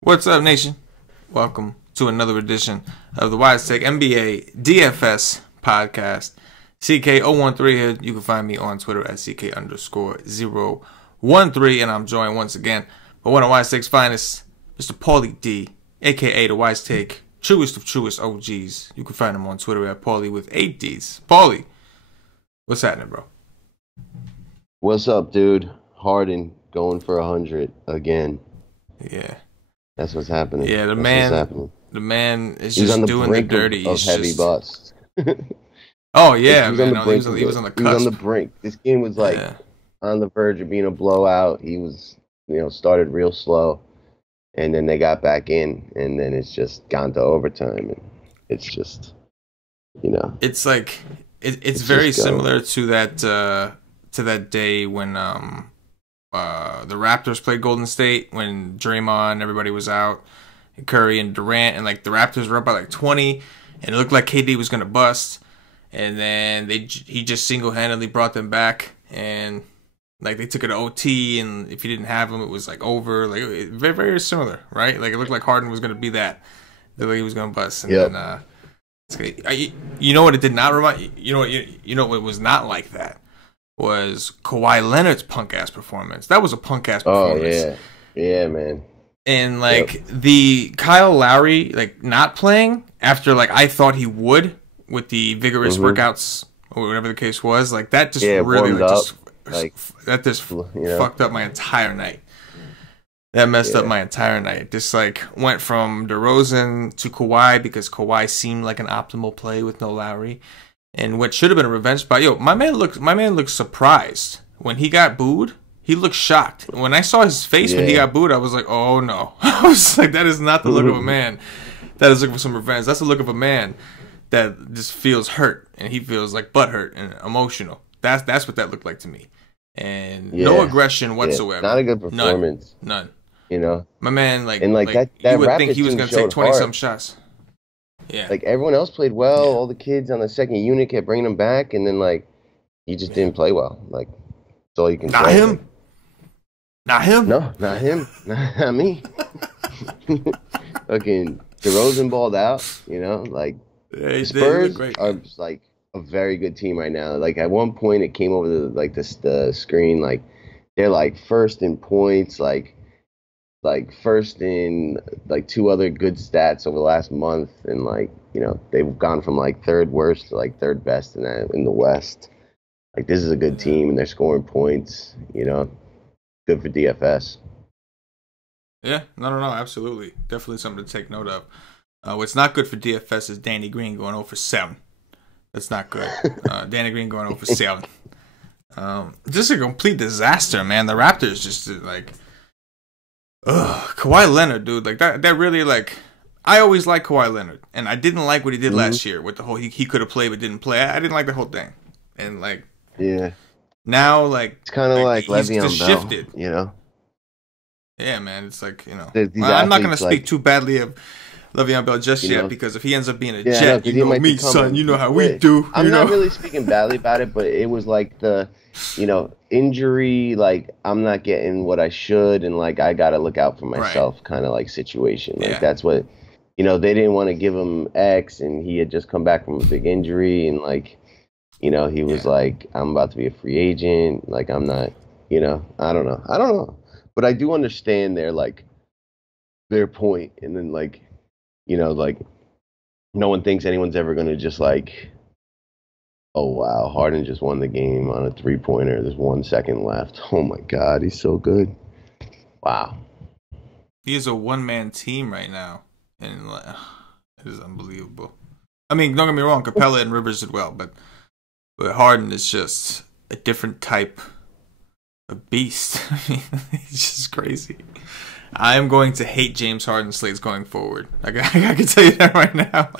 What's up, nation? Welcome to another edition of the Wise Take NBA DFS podcast. CK013 here. You can find me on Twitter at CK_013. And I'm joined once again by one of Wise Take's finest, Mr. Paulie D, a.k.a. the Wise Take, truest of truest OGs. You can find him on Twitter at Paulie with 8 Ds. Paulie, what's happening, bro? What's up, dude? Harden going for 100 again. Yeah. That's what's happening. Yeah, the man is He's just doing the dirty. Of heavy bust. Oh yeah, man. He was on the cusp. He was on the brink. This game was on the verge of being a blowout. He was, started real slow, and then they got back in, and then it's just gone to overtime, and it's just, It's like it's very similar to that day when the Raptors played Golden State, when Draymond and everybody was out, and Curry and Durant, and like the Raptors were up by like 20, and it looked like KD was gonna bust, and then he just single-handedly brought them back, and like they took it to OT, and if you didn't have him, it was like over. Like very, very similar, right? Like it looked like Harden was gonna be that. It looked like he was gonna bust, and then you know what it did not remind you know what was not like that was Kawhi Leonard's punk ass performance. That was a punk ass performance. Oh yeah, man. And like the Kyle Lowry not playing after I thought he would with the vigorous workouts or whatever the case was, that just really fucked up my entire night. That messed up my entire night. Just went from DeRozan to Kawhi because Kawhi seemed like an optimal play with no Lowry. And what should have been a revenge spot, my man looked surprised when he got booed. He looked shocked. When I saw his face when he got booed, I was like, "Oh no!" I was like, "That is not the look of a man that is looking for some revenge. That's the look of a man that just feels hurt, and he feels butthurt and emotional. That's what that looked like to me, and no aggression whatsoever. Not a good performance. None. My man, that you would think he was going to take 20-some shots. Yeah. Everyone else played well. All the kids on the second unit kept bringing them back, and then he just didn't play well. That's all you can say. Not him. Not him. No, not him. Not me. Fucking DeRozan balled out. The Spurs are just a very good team right now. At one point, it came over the screen. They're first in points. First in 2 other good stats over the last month, and they've gone from third worst to third best in the West. This is a good team, and they're scoring points. Good for DFS. Yeah, no, absolutely, definitely something to take note of. What's not good for DFS is Danny Green going 0 for 7. That's not good. Danny Green going 0 for 7. Just a complete disaster, man. The Raptors just Kawhi Leonard, dude, that really I always liked Kawhi Leonard, and I didn't like what he did last year with the whole he could have played but didn't play. I didn't like the whole thing, and now it's kind of Le'Veon Bell, shifted, Yeah, man, it's I'm not gonna speak too badly of Le'Veon Bell just yet, because if he ends up being a Jet, me, son, you know how we do. I'm not really speaking badly about it, but it was the injury, I'm not getting what I should, and I gotta look out for myself kind of situation. That's what, they didn't want to give him X, and he had just come back from a big injury, and he was I'm about to be a free agent, I'm not, I don't know, but I do understand their point, and then no one thinks anyone's ever gonna just oh wow, Harden just won the game on a 3-pointer. There's 1 second left. Oh my God, he's so good. Wow. He is a one-man team right now, and it is unbelievable. I mean, don't get me wrong, Capella and Rivers did well, but Harden is just a different type of beast. I mean, it's just crazy. I am going to hate James Harden slates going forward. I can tell you that right now.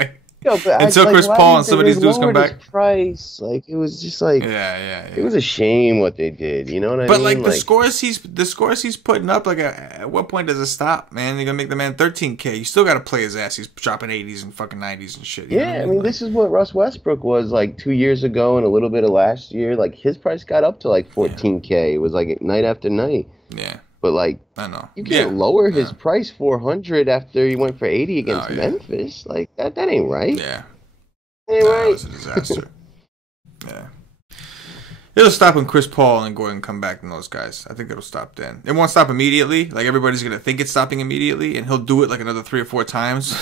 until Chris Paul and some of these dudes come back. Price, like it was just like it was a shame what they did. You know what I mean? But like the scores he's putting up, like at what point does it stop, man? You're gonna make the man $13K. You still got to play his ass. He's dropping 80s and fucking 90s and shit. Yeah, I mean, this is what Russ Westbrook was like 2 years ago and a little bit of last year. Like his price got up to like 14K. It was like night after night. Yeah. But like, I know you can't lower his price 400 after he went for 80 against Memphis. Like that ain't right. Yeah, that ain't right. It was a disaster. Yeah, it'll stop when Chris Paul and Gordon come back and those guys. I think it'll stop then. It won't stop immediately. Like everybody's gonna think it's stopping immediately, and he'll do it like another 3 or 4 times,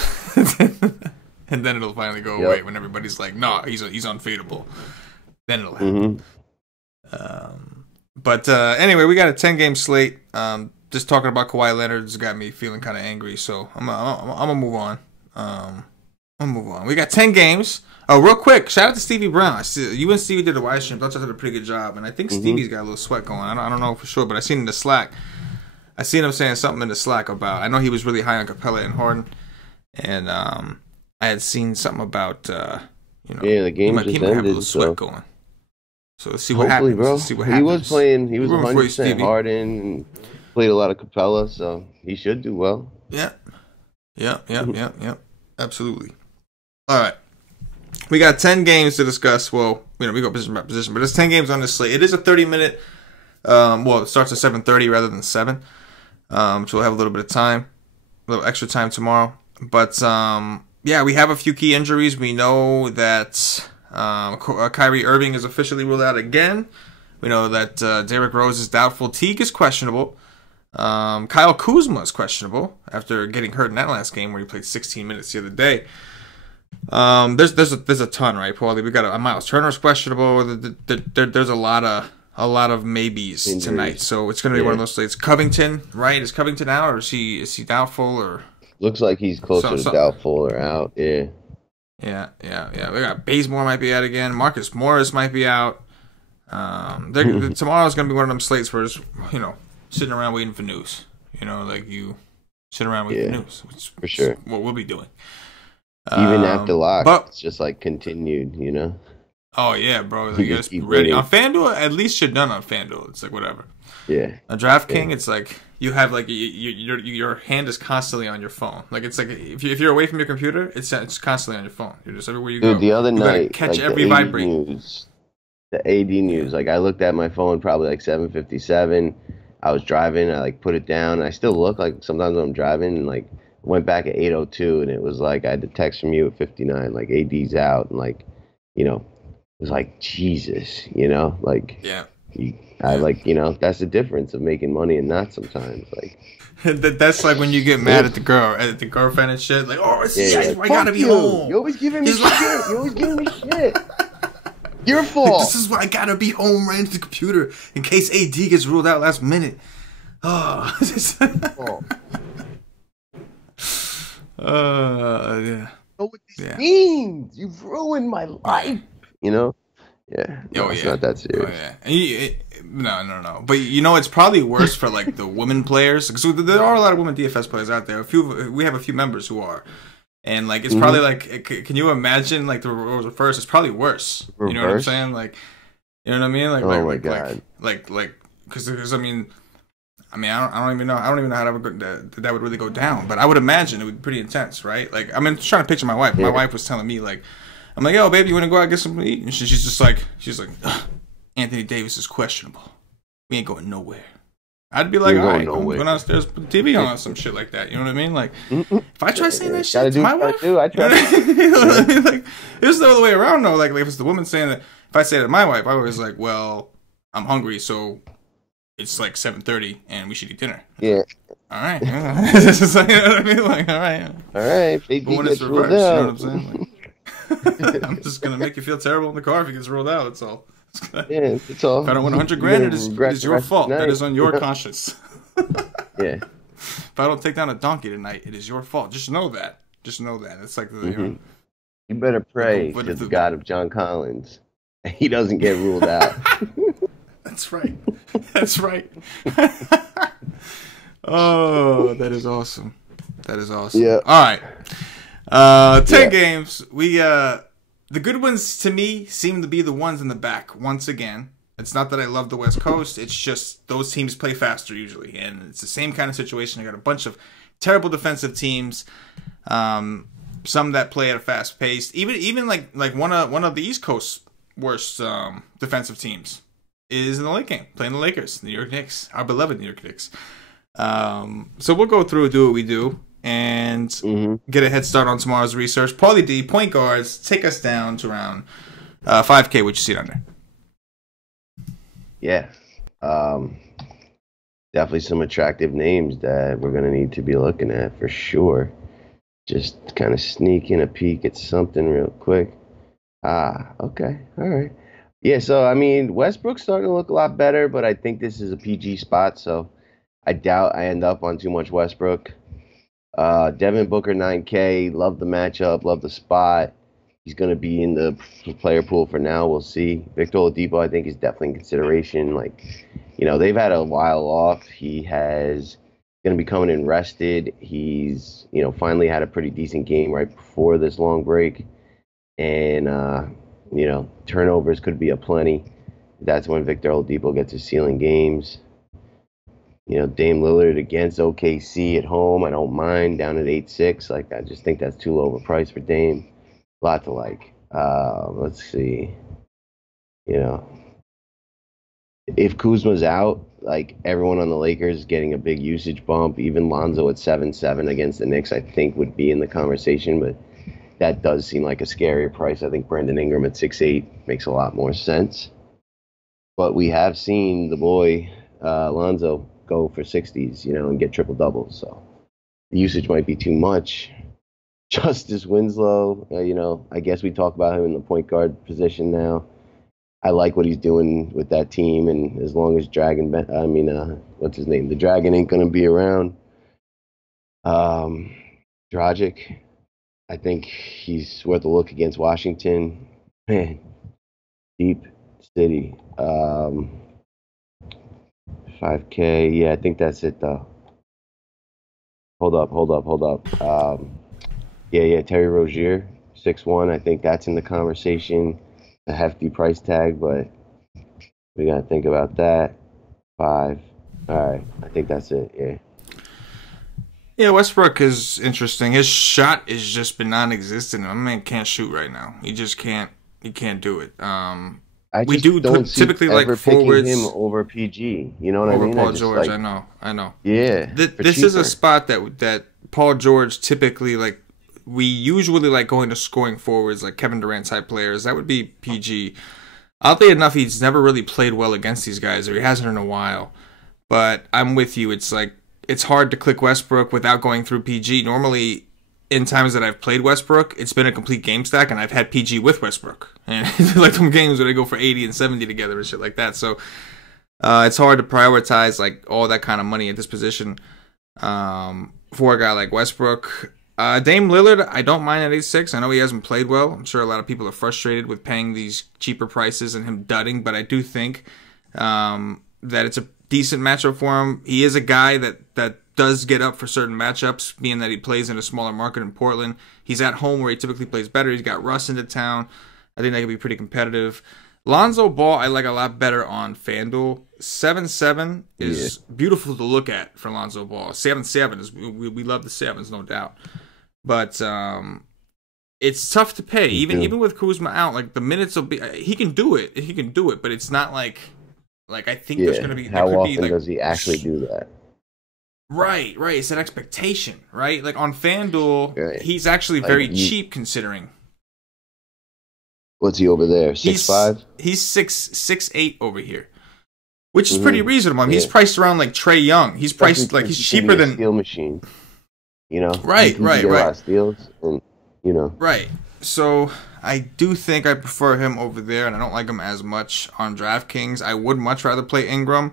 and then it'll finally go away when everybody's like, "No, he's unfadable." Then it'll happen. But anyway, we got a 10-game slate. Just talking about Kawhi Leonard's got me feeling kind of angry, so I'm gonna move on. We got 10 games. Oh, real quick, shout out to Stevie Brown. You and Stevie did the wide stream. I thought you did a pretty good job, and I think Stevie's got a little sweat going. I don't know for sure, but I seen in the Slack. I seen him saying something in the Slack about. I know he was really high on Capella and Harden, and I had seen something about the game just ended. Have a little sweat going. So let's see what Hopefully, happens. bro. Let's see what happens. He was playing. He was 100% Harden and played a lot of Capella, so he should do well. Yeah. Absolutely. All right. We got 10 games to discuss. Well, we go position by position, but it's 10 games on this slate. It is a 30-minute. It starts at 7:30 rather than 7. So we'll have a little bit of time, a little extra time tomorrow. But we have a few key injuries. We know that. Kyrie Irving is officially ruled out again. We know that Derrick Rose is doubtful. Teague is questionable. Kyle Kuzma is questionable after getting hurt in that last game where he played 16 minutes the other day. There's a ton, right, Paulie? We got Miles Turner's questionable. There's a lot of maybes injuries tonight, so it's going to be one of those slates. Covington, right? Is Covington out, or is he doubtful, or looks like he's closer to doubtful or out? Yeah. Yeah. We got Bazemore might be out again. Marcus Morris might be out. Tomorrow's gonna be one of them slates where it's sitting around waiting for news. Like you sit around waiting for news, which for sure what we'll be doing. Even after lock, it's just like continued. Oh yeah, bro. Like, you just be ready on FanDuel. At least you're done on FanDuel. It's like whatever. Yeah. On DraftKings, it's like you have like your hand is constantly on your phone. Like it's like if you're away from your computer, it's constantly on your phone. You're just everywhere you go. The other night, catch every vibrate. The AD news. Like I looked at my phone probably like 7:57. I was driving. I like put it down. I still look like sometimes when I'm driving and like went back at 8:02 and it was like I had the text from you at 59. Like AD's out and like it was like Jesus. Like yeah. That's the difference of making money and not sometimes. Like that's like when you get mad at the girlfriend and shit. Like, oh, I gotta be home. You always giving me shit. You always giving me shit. Your fault. Like, this is why I gotta be home right into the computer in case AD gets ruled out last minute. Oh. Yeah. Know what this means? You've ruined my life. Yeah. No, it's not that serious. Oh, yeah. No. But it's probably worse for like the women players. So there are a lot of women DFS players out there. We have a few members who are, and like it's probably like, can you imagine like the reverse? It's probably worse. Reverse? You know what I'm saying? Like, you know what I mean? Like, oh my god. Like, because I mean, I don't even know how that would really go down. But I would imagine it would be pretty intense, right? Like, I'm just trying to picture my wife. Yeah. My wife was telling me like. I'm like, yo, baby, you want to go out and get something to eat? And she's like, Anthony Davis is questionable. We ain't going nowhere. I'd be like, all right, I'm going downstairs, put the TV on or some shit like that. You know what I mean? Like, if I try saying that shit to my wife, I try. You know what I mean? Like, it's the other way around though. Like, if it's the woman saying that, if I say it to my wife, I always like, well, I'm hungry, so it's like 7:30 and we should eat dinner. Yeah. All right. It's just like, you know what I mean? Like, all right. All right. Baby, but when it's reversed, you know what I'm saying? Like, I'm just gonna make you feel terrible in the car if he gets rolled out. That's all. It's all. If I don't win 100 grand, it is your fault. That is on your conscience. Yeah. If I don't take down a donkey tonight, it is your fault. Just know that. It's like you better pray to the God of John Collins. He doesn't get ruled out. That's right. Oh, that is awesome. Yeah. All right. 10 games. The good ones to me seem to be the ones in the back once again. It's not that I love the West Coast. It's just those teams play faster usually. And it's the same kind of situation. I got a bunch of terrible defensive teams. Some that play at a fast pace. Even like one of the East Coast's worst defensive teams is in the late game, playing the Lakers, New York Knicks, our beloved New York Knicks. So we'll go through, do what we do, and get a head start on tomorrow's research. Paulie D, point guards, take us down to around 5K. What you see on there? Yeah. Definitely some attractive names that we're going to need to be looking at for sure. Just kind of sneaking a peek at something real quick. Okay. All right. Yeah, so, I mean, Westbrook's starting to look a lot better, but I think this is a PG spot, so I doubt I end up on too much Westbrook. Devin Booker, 9K. Love the matchup. Love the spot. He's going to be in the player pool for now. We'll see. Victor Oladipo, I think, is definitely in consideration. Like, they've had a while off. He has going to be coming in rested. He's, finally had a pretty decent game right before this long break. And, turnovers could be aplenty. That's when Victor Oladipo gets his ceiling games. Dame Lillard against OKC at home. I don't mind down at 8-6. Like, I just think that's too low of a price for Dame. A lot to like. Let's see. If Kuzma's out, like everyone on the Lakers is getting a big usage bump. Even Lonzo at 7-7 against the Knicks, I think would be in the conversation, but that does seem like a scarier price. I think Brandon Ingram at 6'8" makes a lot more sense. But we have seen the boy Lonzo go for 60s, and get triple doubles. So the usage might be too much. Justice Winslow, I guess we talk about him in the point guard position now. I like what he's doing with that team, and as long as what's his name? The Dragon ain't going to be around. Dragic, I think he's worth a look against Washington. Man, deep city. 5K, yeah, I think that's it, though. Hold up. Yeah, Terry Rozier, 6'1". I think that's in the conversation. A hefty price tag, but we got to think about that. 5. All right, I think that's it, yeah. Yeah, Westbrook is interesting. His shot has just been non-existent. My man can't shoot right now. He just can't. He can't do it. We don't typically like forwards him over PG. You know what I mean? Over Paul George. I know. Yeah. This is a spot that Paul George typically like. We usually like going to scoring forwards like Kevin Durant type players. That would be PG. Oddly enough, he's never really played well against these guys, or he hasn't in a while. But I'm with you. It's like it's hard to click Westbrook without going through PG. Normally, in times that I've played Westbrook, it's been a complete game stack, and I've had PG with Westbrook. And like some games where they go for 80 and 70 together and shit like that. So it's hard to prioritize like all that kind of money at this position for a guy like Westbrook. Dame Lillard, I don't mind at 8-6. I know he hasn't played well. I'm sure a lot of people are frustrated with paying these cheaper prices and him dudding, but I do think that it's a decent matchup for him. He is a guy that does get up for certain matchups, being that he plays in a smaller market in Portland. He's at home where he typically plays better. He's got Russ into town. I think that could be pretty competitive. Lonzo Ball, I like a lot better on FanDuel. 7-7 is beautiful to look at for Lonzo Ball. 7-7 is we love the sevens, no doubt. But it's tough to pay. Even with Kuzma out, like the minutes will be. He can do it. But it's not like I think there's going to be. How often does he actually do that? Right. It's an expectation, right? Like on FanDuel, he's actually very cheap considering. What's he over there? 6'5"? He's 6'8" over here, which is pretty reasonable. I mean, he's priced around like Trae Young. He's priced like he's cheaper than Steel Machine. Right. A lot of steals, and Right. So I do think I prefer him over there, and I don't like him as much on DraftKings. I would much rather play Ingram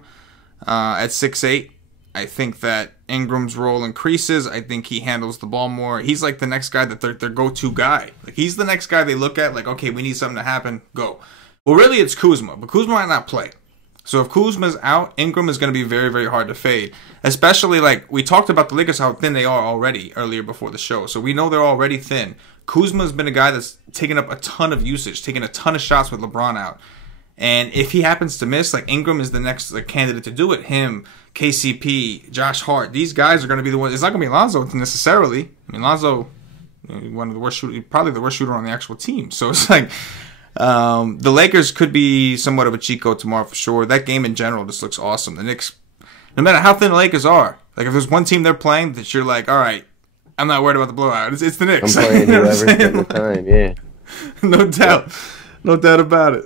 at 6'8". I think that Ingram's role increases. I think he handles the ball more. He's like the next guy that their go-to guy. Like he's the next guy they look at. Like, okay, we need something to happen. Go. Well, really, it's Kuzma, but Kuzma might not play. So if Kuzma's out, Ingram is going to be very, very hard to fade. Especially, like, we talked about the Lakers, how thin they are already earlier before the show. So we know they're already thin. Kuzma's been a guy that's taken up a ton of usage, taking a ton of shots with LeBron out. And if he happens to miss, like, Ingram is the next candidate to do it. Him, KCP, Josh Hart, these guys are going to be the ones. It's not going to be Lonzo necessarily. I mean, Lonzo, one of the worst shooters, probably the worst shooter on the actual team. So it's like, the Lakers could be somewhat of a cheat code tomorrow for sure. That game in general just looks awesome. The Knicks, no matter how thin the Lakers are, like if there's one team they're playing that you're like, all right, I'm not worried about the blowout. It's the Knicks. I'm playing whoever's at the time, yeah. No doubt. No doubt about it.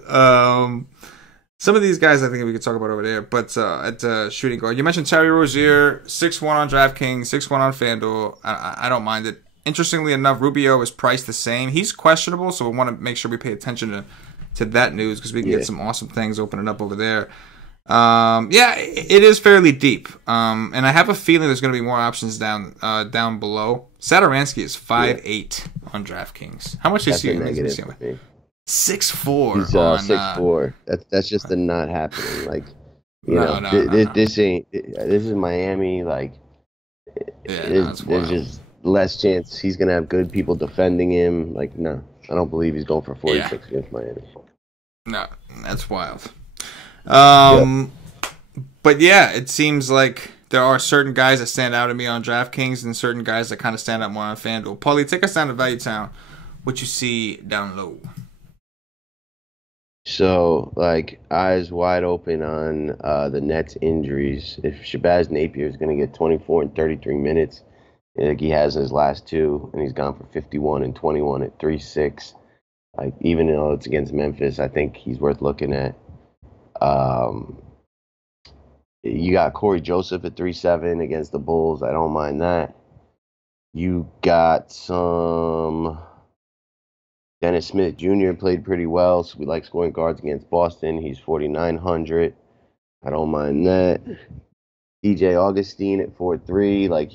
Some of these guys I think we could talk about over there, but at shooting guard, you mentioned Terry Rozier, 6-1 on DraftKings, 6-1 on FanDuel. I don't mind it. Interestingly enough, Rubio is priced the same. He's questionable, so we want to make sure we pay attention to that news because we can get some awesome things opening up over there. It is fairly deep, and I have a feeling there's going to be more options down below. Satoransky is 5'8" on DraftKings. How much is he? 6'4". He's 6'4". That's just not happening. Like, this ain't. This is Miami. Like, there's just less chance he's gonna have good people defending him. Like, no, I don't believe he's going for 46 against Miami. No, that's wild. But yeah, it seems like there are certain guys that stand out to me on DraftKings and certain guys that kind of stand out more on FanDuel. Paulie, take us down to Value Town. What you see down low? So, like, eyes wide open on the Nets injuries. If Shabazz Napier is going to get 24 and 33 minutes, like he has his last two, and he's gone for 51 and 21 at 3-6. Like, even though it's against Memphis, I think he's worth looking at. You got Corey Joseph at 3-7 against the Bulls. I don't mind that. You got some Dennis Smith Jr. played pretty well, so we like scoring guards against Boston. He's 4,900. I don't mind that. DJ Augustine at 4-3. Like,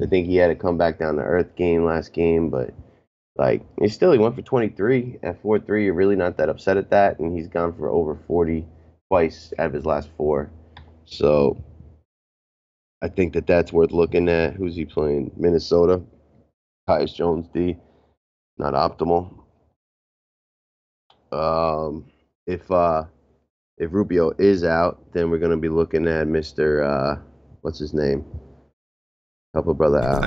I think he had a come back down to earth game last game, but like he went for 23 at 4-3. You're really not that upset at that, and he's gone for over 40 twice out of his last four. So I think that's worth looking at. Who's he playing? Minnesota. Tyus Jones D. Not optimal. If Rubio is out, then we're gonna be looking at Mr. What's his name? Help a brother out.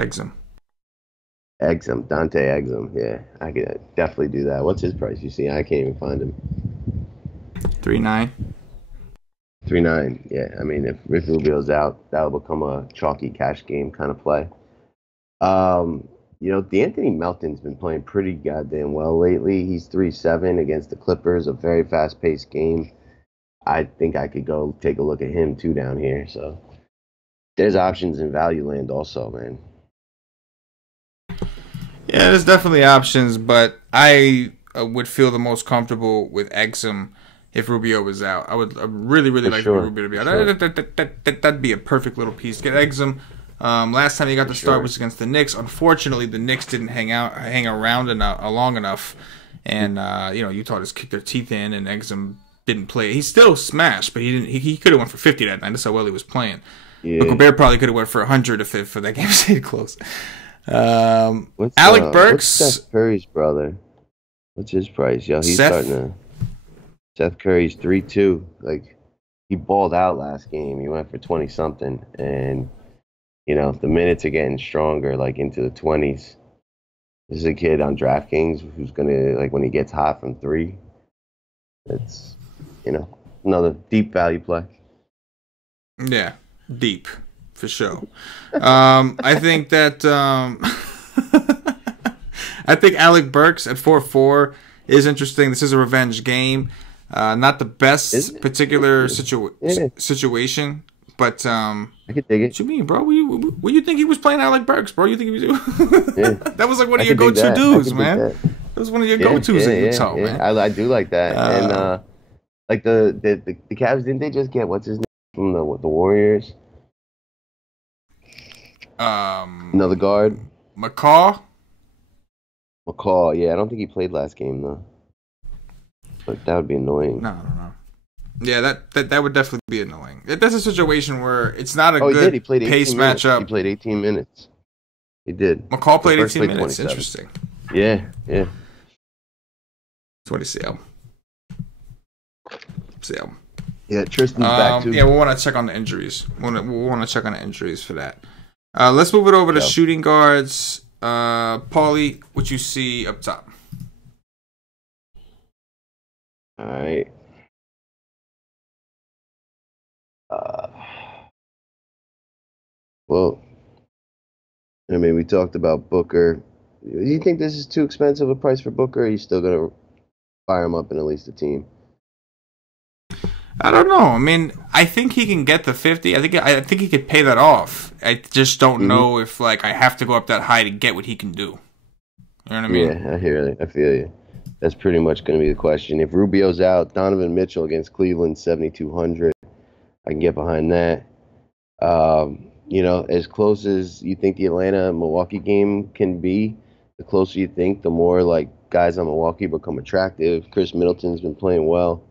Exum, Dante Exum. Yeah, I could definitely do that. What's his price? You see, I can't even find him. 3.9. 3.9. Yeah, I mean, if Rubio's out, that'll become a chalky cash game kind of play. D'Anthony Melton's been playing pretty goddamn well lately. He's 3-7 against the Clippers, a very fast-paced game. I think I could go take a look at him too down here. So there's options in value land also, man. Yeah, there's definitely options, but I would feel the most comfortable with Exum if Rubio was out. I would really like Rubio to be out. Sure. That'd be a perfect little piece. Get Exum. Last time he got the start was against the Knicks. Unfortunately, the Knicks didn't hang around long enough, and Utah just kicked their teeth in, and Exum didn't play. He still smashed, but he didn't. He could have went for 50 that night. That's how well he was playing. Yeah. But Gobert probably could have went for 100 if that game stayed close. Alec Burks, what's Seth Curry's brother? What's his price? Yo, he's starting to. Seth Curry's 3-2. Like, he balled out last game. He went for 20 something, and the minutes are getting stronger, like into the 20s. This is a kid on DraftKings who's gonna, like, when he gets hot from three, it's another deep value play. Yeah, deep for sure. I think that I think Alec Burks at 4-4 is interesting. This is a revenge game. Not the best particular situation, but I could dig it. What you mean, bro? What you think he was playing Alec Burks, bro? You think he was? That was like one of your go-to dudes, man. That was one of your go-tos in Utah, man. I do like that. And like the Cavs, didn't they just get what's his name from the Warriors? Another guard, McCaw, yeah. I don't think he played last game though. But that would be annoying. No. Yeah, that would definitely be annoying. That's a situation where it's not a good pace matchup. He played 18 minutes. He did. McCall played 18 minutes. 27. Interesting. Yeah. 20 CL. CL. Yeah, Tristan's back too. Yeah, we'll want to check on the injuries. We'll want to check on the injuries for that. Let's move it over to shooting guards. Paulie, what you see up top? All right. Well, I mean, we talked about Booker. Do you think this is too expensive a price for Booker, or are you still going to fire him up in at least a team? I don't know. I mean, I think he can get the 50. I think he could pay that off. I just don't know if I have to go up that high to get what he can do. You know what I mean? Yeah, I hear you. I feel you. That's pretty much going to be the question. If Rubio's out, Donovan Mitchell against Cleveland, 7,200. I can get behind that. As close as you think the Atlanta-Milwaukee game can be, the closer you think, the more guys on Milwaukee become attractive. Chris Middleton's been playing well.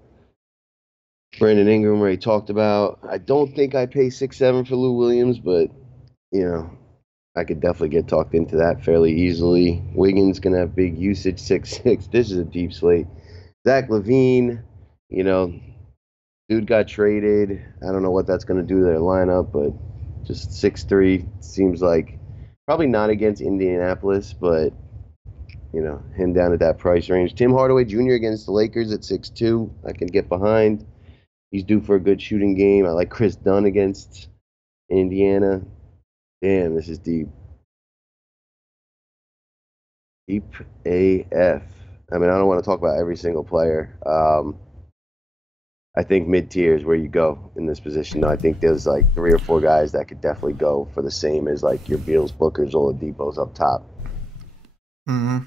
Brandon Ingram, already talked about. I don't think I pay 6-7 for Lou Williams, but I could definitely get talked into that fairly easily. Wiggins gonna have big usage, 6-6. This is a deep slate. Zach LaVine, dude got traded. I don't know what that's gonna do to their lineup, but just 6-3 seems like probably not against Indianapolis, but him down at that price range. Tim Hardaway Jr. against the Lakers at 6-2. I can get behind. He's due for a good shooting game. I like Chris Dunn against Indiana. Damn, this is deep. Deep AF. I mean, I don't want to talk about every single player. I think mid-tier is where you go in this position. I think there's 3 or 4 guys that could definitely go for the same as your Beals, Bookers, Oladipo's up top. Mm-hmm.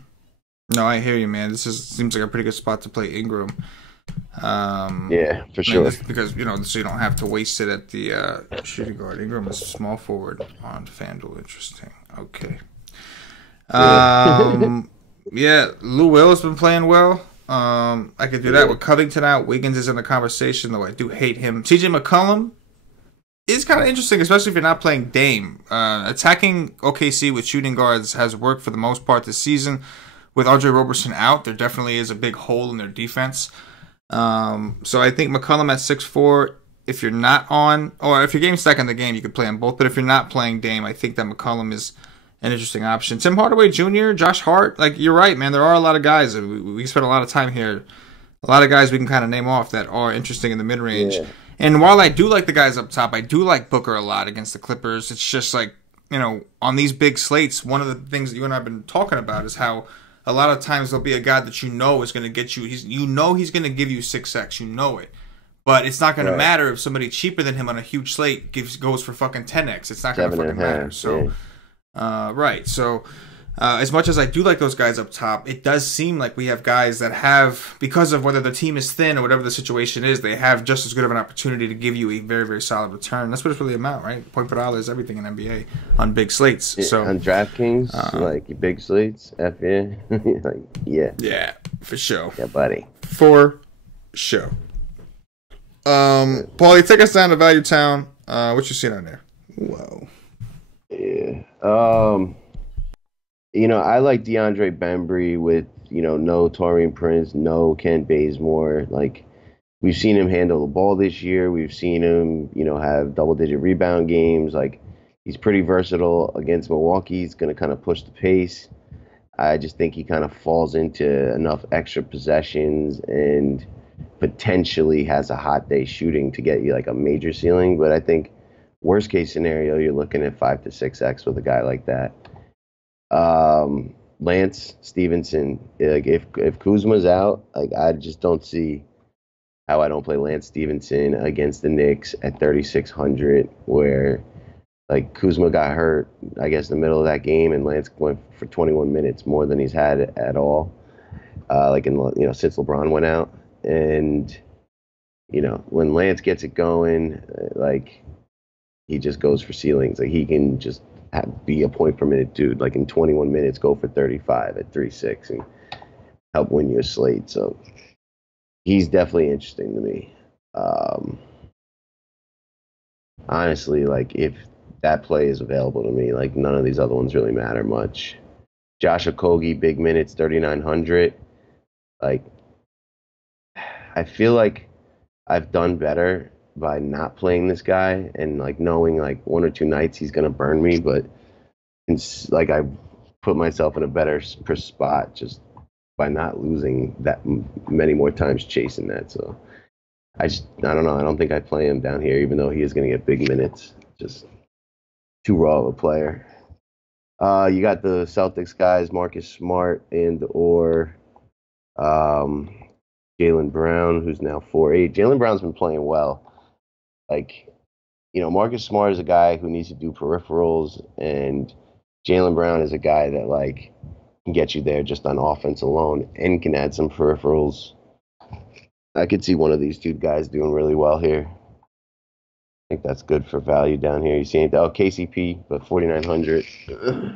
No, I hear you, man. This seems like a pretty good spot to play Ingram. Yeah, for sure. Because so you don't have to waste it at the shooting guard. Ingram is small forward on FanDuel. Interesting. Okay. Yeah, Lou Will has been playing well. I could do that with Covington out. Wiggins is in the conversation, though I do hate him. CJ McCollum is kind of interesting, especially if you're not playing Dame. Attacking OKC with shooting guards has worked for the most part this season. With Andre Roberson out, there definitely is a big hole in their defense. So I think McCollum at 6'4", if you're not on, or if your game's stuck in the game, you could play them both. But if you're not playing Dame, I think that McCollum is an interesting option. Tim Hardaway Jr., Josh Hart, you're right, man. There are a lot of guys. We spent a lot of time here. A lot of guys we can kind of name off that are interesting in the mid-range. Yeah. And while I do like the guys up top, I do like Booker a lot against the Clippers. It's just on these big slates, one of the things that you and I have been talking about is how a lot of times there'll be a guy that is going to get you. He's going to give you 6x. You know it. But it's not going to matter if somebody cheaper than him on a huge slate goes for fucking 10x. It's not going to fucking matter. So, right. So, as much as I do like those guys up top, it does seem like we have guys that have, because of whether the team is thin or whatever the situation is, they have just as good of an opportunity to give you a very, very solid return. That's what it's really about, right? Point per dollar is everything in NBA on big slates. Yeah, so on DraftKings, big slates, yeah. Yeah, for sure. Yeah, buddy. For sure. Paulie, take us down to Value Town. What you seeing on there? Whoa. Yeah. I like DeAndre Bembry with, no Taurean Prince, no Kent Bazemore. We've seen him handle the ball this year. We've seen him, have double-digit rebound games. He's pretty versatile against Milwaukee. He's going to kind of push the pace. I just think he kind of falls into enough extra possessions and potentially has a hot day shooting to get you a major ceiling. But I think worst case scenario, you're looking at 5 to 6x with a guy like that. Lance Stevenson, if Kuzma's out, I just don't see how I don't play Lance Stevenson against the Knicks at 3,600, where Kuzma got hurt, I guess, in the middle of that game, and Lance went for 21 minutes, more than he's had at all, since LeBron went out. And when Lance gets it going, he just goes for ceilings. He can just be a point per minute dude. In 21 minutes, go for 35 at 3.6 and help win you a slate. So he's definitely interesting to me. Um, honestly, like if that play is available to me, like none of these other ones really matter much. Josh Okogie, big minutes, 3,900. Like, I feel like I've done better by not playing this guy and like knowing like one or two nights he's gonna burn me, but it's like I put myself in a better spot just by not losing that many more times chasing that. So I don't know. I don't think I play him down here, even though he is gonna get big minutes. Just too raw of a player. You got the Celtics guys, Marcus Smart and/or Jaylen Brown, who's now 4'8". Jaylen Brown's been playing well. Like, Marcus Smart is a guy who needs to do peripherals, and Jaylen Brown is a guy that like can get you there just on offense alone and can add some peripherals. I could see one of these two guys doing really well here. I think that's good for value down here. You see anything? Oh, KCP, but 4,900.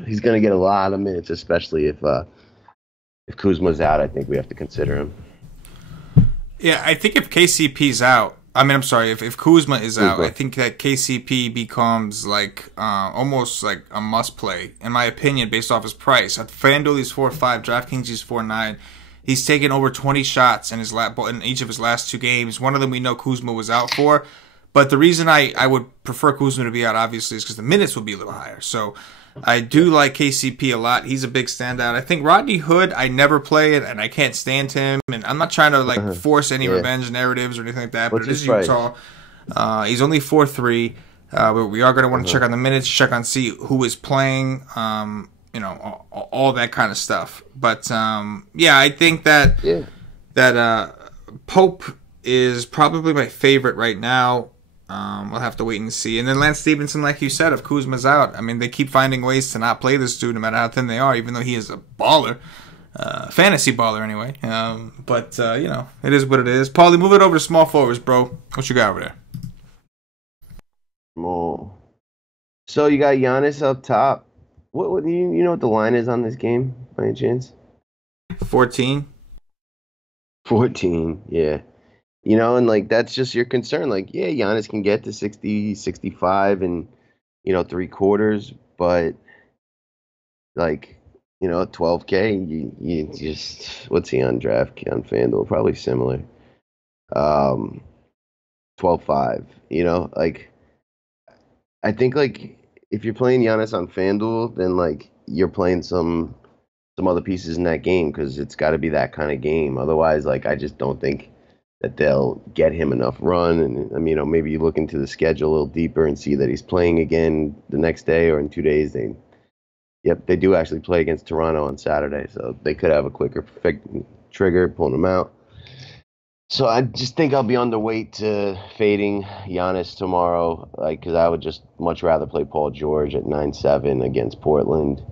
He's going to get a lot of minutes, especially if Kuzma's out. I think we have to consider him. Yeah, I think if KCP's out, if Kuzma is out, I think that KCP becomes like almost like a must play, in my opinion, based off his price. At FanDuel, he's 4.5. DraftKings, he's 4.9. He's taken over 20 shots in each of his last two games. One of them we know Kuzma was out for. But the reason I would prefer Kuzma to be out, obviously, is because the minutes will be a little higher. So I do like KCP a lot. He's a big standout. I think Rodney Hood, I never play it, and I can't stand him. And I'm not trying to force any revenge narratives or anything like that. But it is Utah. He's only 4.3. But we are going to want to check on the minutes, check on see who is playing, all that kind of stuff. But I think that Pope is probably my favorite right now. We'll have to wait and see. And then Lance Stevenson, like you said, if Kuzma's out, they keep finding ways to not play this dude no matter how thin they are, even though he is a baller. Fantasy baller, anyway. But it is what it is. Paulie, move it over to small forwards, bro. What you got over there? More. So you got Giannis up top. What do you know what the line is on this game, by any chance? 14. 14, yeah. And like that's just your concern. Like, yeah, Giannis can get to 60, 65 and 3/4, but like, 12K, you just what's he on on FanDuel? Probably similar. 12.5. Like I think like if you're playing Giannis on FanDuel, then like you're playing some other pieces in that game because it's got to be that kind of game. Otherwise, like I just don't think that they'll get him enough run. And maybe you look into the schedule a little deeper and see that he's playing again the next day or in 2 days. They do actually play against Toronto on Saturday, so they could have a quicker trigger pulling him out. So I just think I'll be underweight to fading Giannis tomorrow, like because I would just much rather play Paul George at 9.7 against Portland.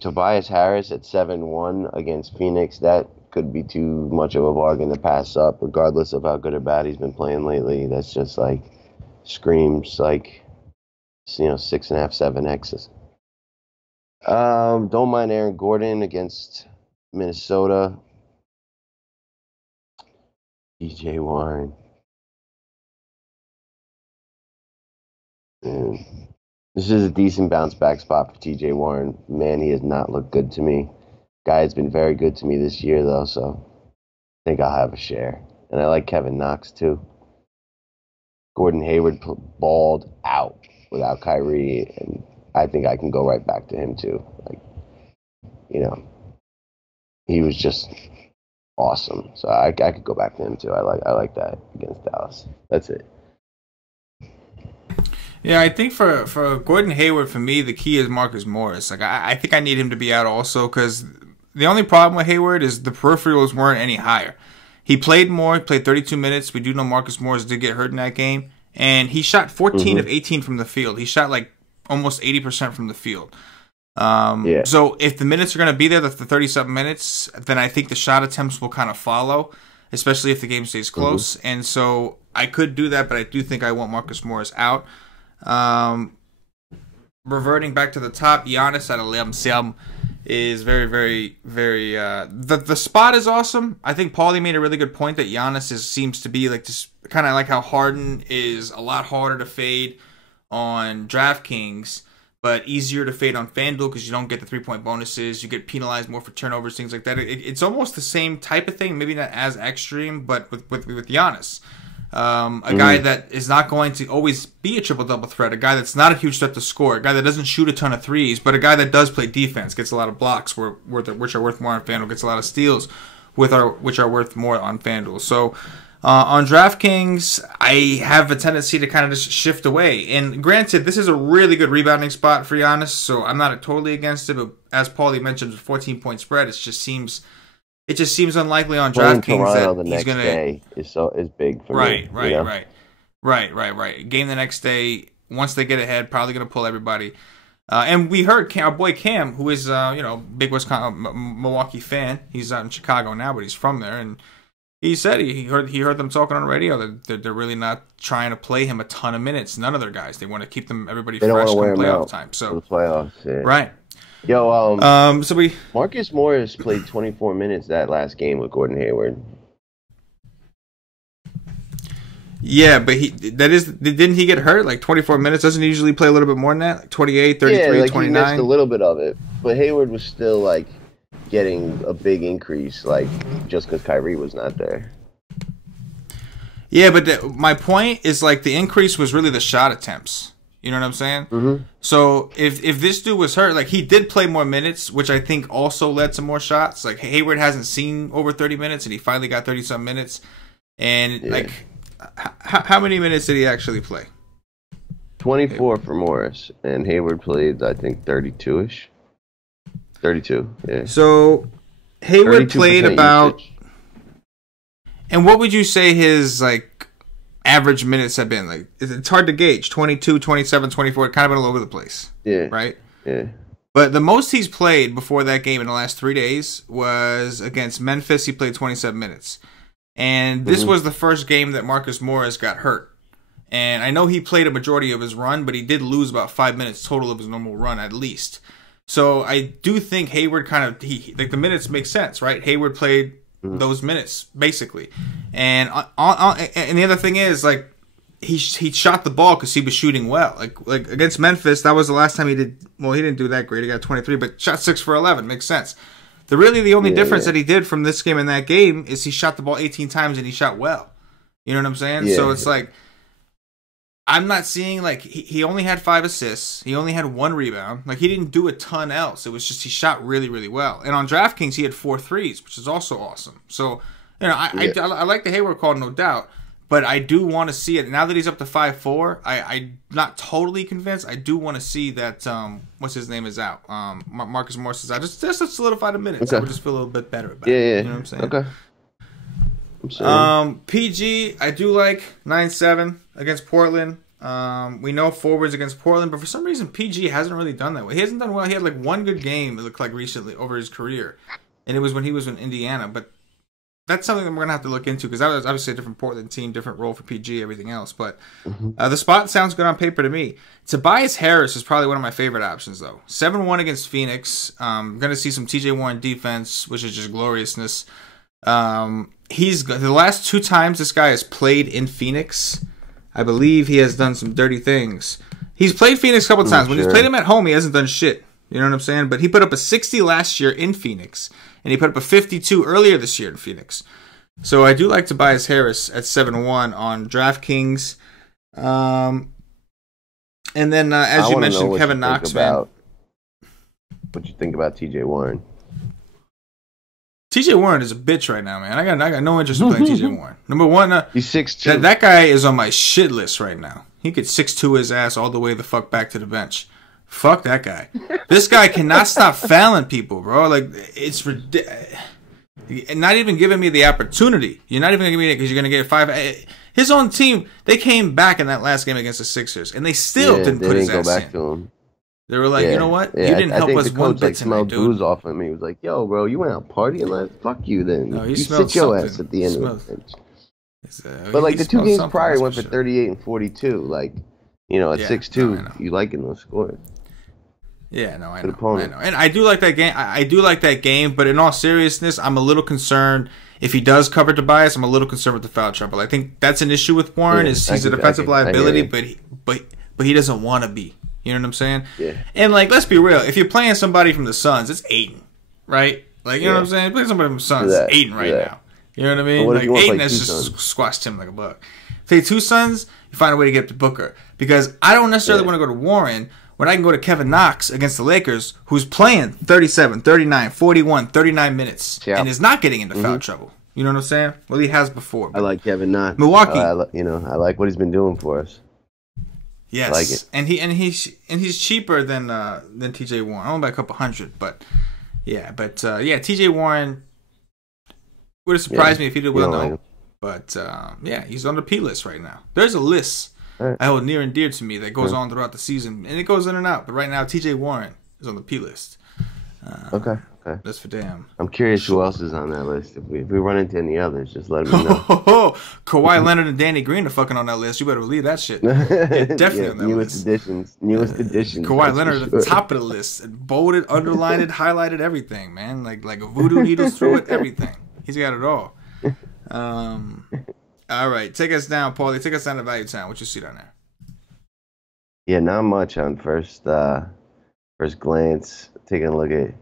Tobias Harris at 7.1 against Phoenix. That could be too much of a bargain to pass up, regardless of how good or bad he's been playing lately. That's just like screams like 6.5, 7X's. Don't mind Aaron Gordon against Minnesota. TJ Warren. This is a decent bounce back spot for TJ Warren. Man, he has not looked good to me. Guy has been very good to me this year, though, so I think I'll have a share. And I like Kevin Knox, too. Gordon Hayward balled out without Kyrie, and I think I can go right back to him, too. Like, he was just awesome. So I could go back to him, too. I like that against Dallas. That's it. Yeah, I think for Gordon Hayward, for me, the key is Marcus Morris. Like, I think I need him to be out also because the only problem with Hayward is the peripherals weren't any higher. He played more. He played 32 minutes. We do know Marcus Morris did get hurt in that game. And he shot 14 of 18 from the field. He shot like almost 80% from the field. So if the minutes are going to be there, the 30-something minutes, then I think the shot attempts will kind of follow, especially if the game stays close. And so I could do that, but I do think I want Marcus Morris out. Reverting back to the top, Giannis at 11. is very, very, very. The spot is awesome. I think Paulie made a really good point that Giannis seems to be like just kind of like how Harden is a lot harder to fade on DraftKings, but easier to fade on FanDuel because you don't get the 3-point bonuses. You get penalized more for turnovers, things like that. It's almost the same type of thing, maybe not as extreme, but with Giannis. A guy that is not going to always be a triple-double threat, a guy that's not a huge threat to score, a guy that doesn't shoot a ton of threes, but a guy that does play defense, gets a lot of blocks, which are worth more on FanDuel, gets a lot of steals, which are worth more on FanDuel. So on DraftKings, I have a tendency to kind of just shift away. And granted, this is a really good rebounding spot for Giannis, so I'm not totally against it, but as Paulie mentioned, 14-point spread, it just seems unlikely on DraftKings that he's going to. Is big for me. Right. Game the next day. Once they get ahead, probably going to pull everybody. And we heard our boy Cam, who is big Milwaukee fan. He's out in Chicago now, but he's from there, and he said he heard them talking on the radio that they're really not trying to play him a ton of minutes. None of their guys. They want to keep everybody fresh come playoff time. So the playoffs, yeah. Right. Yo, so Marcus Morris played 24 minutes that last game with Gordon Hayward. Yeah, but didn't he get hurt? Like 24 minutes? Doesn't he usually play a little bit more than that? Like 28, 33, 29? He missed a little bit of it. But Hayward was still, like, getting a big increase, like, just because Kyrie was not there. Yeah, but my point is, like, the increase was really the shot attempts. You know what I'm saying? Mm-hmm. So if this dude was hurt, like he did play more minutes, which I think also led to more shots. Like Hayward hasn't seen over 30 minutes, and he finally got 30-some minutes. And like, how many minutes did he actually play? 24 for Morris, and Hayward played, I think, 32-ish. 32, yeah. So Hayward played about. Usage. And what would you say his like average minutes have been? Like, it's hard to gauge. 22, 27, 24, kind of been all over the place. Yeah. Right? Yeah. But the most he's played before that game in the last 3 days was against Memphis. He played 27 minutes. And this was the first game that Marcus Morris got hurt. And I know he played a majority of his run, but he did lose about 5 minutes total of his normal run at least. So I do think Hayward kind of, like the minutes make sense, right? Hayward played those minutes basically, and and the other thing is like he shot the ball because he was shooting well. Like against Memphis, that was the last time he did. Well, he didn't do that great. He got 23, but shot 6 for 11. Makes sense. The only difference that he did from this game and that game is he shot the ball 18 times and he shot well. You know what I'm saying? Yeah. So it's like I'm not seeing like he only had 5 assists. He only had 1 rebound. Like he didn't do a ton else. It was just he shot really, really well. And on DraftKings, he had 4 threes, which is also awesome. So, I like the Hayward call, no doubt. But I do want to see it. Now that he's up to 5'4", I'm not totally convinced. I do want to see that, what's his name is out. Marcus Morris is out. Just to solidify the minutes. Okay. I would just feel a little bit better about it. Yeah. You know what I'm saying? Okay. I'm sorry. PG, I do like 9-7 against Portland. We know forwards against Portland, but for some reason PG hasn't really done that way. He hasn't done well. He had like 1 good game, it looked like, recently over his career. And it was when he was in Indiana. But that's something that we're going to have to look into because that was obviously a different Portland team, different role for PG, everything else. But the spot sounds good on paper to me. Tobias Harris is probably one of my favorite options, though. 7-1 against Phoenix. Going to see some TJ Warren defense, which is just gloriousness. The last 2 times this guy has played in Phoenix, I believe he has done some dirty things. He's played Phoenix a couple times. When he's played him at home, he hasn't done shit. You know what I'm saying? But he put up a 60 last year in Phoenix, and he put up a 52 earlier this year in Phoenix. So I do like Tobias Harris at 7-1 on DraftKings. And then, as you mentioned, Kevin Knox, man. What you think about TJ Warren? TJ Warren is a bitch right now, man. I got no interest in playing TJ Warren. Number one, he's 6'2". That guy is on my shit list right now. He could 6'2" his ass all the way the fuck back to the bench. Fuck that guy. This guy cannot stop fouling people, bro. Like, it's ridiculous. Not even giving me the opportunity. You're not even going to give me it because you're going to get 5. His own team, they came back in that last game against the Sixers, and they still didn't put his ass go back in. To him. They were like, you know what? You didn't help us one bit tonight, dude. Booze off of me. He was like, yo, bro, you went out partying last. Fuck you then. No, you sit your ass at the end of the bench. But like the 2 games prior, he went for 38 and 42. Like, at 6'2", you liking those scores. Yeah, no, I know, and I do like that game. I do like that game, but in all seriousness, I'm a little concerned if he does cover Tobias. I'm a little concerned with the foul trouble. I think that's an issue with Warren. He's a defensive liability, but he doesn't want to be. You know what I'm saying? Yeah. And like, let's be real. If you're playing somebody from the Suns, it's Ayton, right? Like, you know what I'm saying? Playing somebody from the Suns, it's Ayton right now. You know what I mean? Well, like Ayton has just squashed him like a bug. Play two Suns, you find a way to get to Booker, because I don't necessarily want to go to Warren when I can go to Kevin Knox against the Lakers, who's playing 37, 39, 41, 39 minutes, and is not getting into foul trouble. You know what I'm saying? Well, he has before. I like Kevin Knox. Milwaukee. I like what he's been doing for us. Yes, I like it. And he's cheaper than TJ Warren. Only by a couple hundred, but TJ Warren would have surprised me if he did well. No, but he's on the P list right now. There's a list I hold near and dear to me that goes on throughout the season, and it goes in and out. But right now, TJ Warren is on the P list. Okay. That's for damn. I'm curious who else is on that list. If we run into any others, just let me know. Kawhi Leonard and Danny Green are fucking on that list. You better believe that shit. Definitely on that list. Newest additions. Kawhi Leonard at the top of the list. Bolded, underlined, highlighted, everything, man. Like voodoo needles through it, everything. He's got it all. All right, take us down, Paulie. Take us down to Value Town. What you see down there? Yeah, not much on first glance. Taking a look at a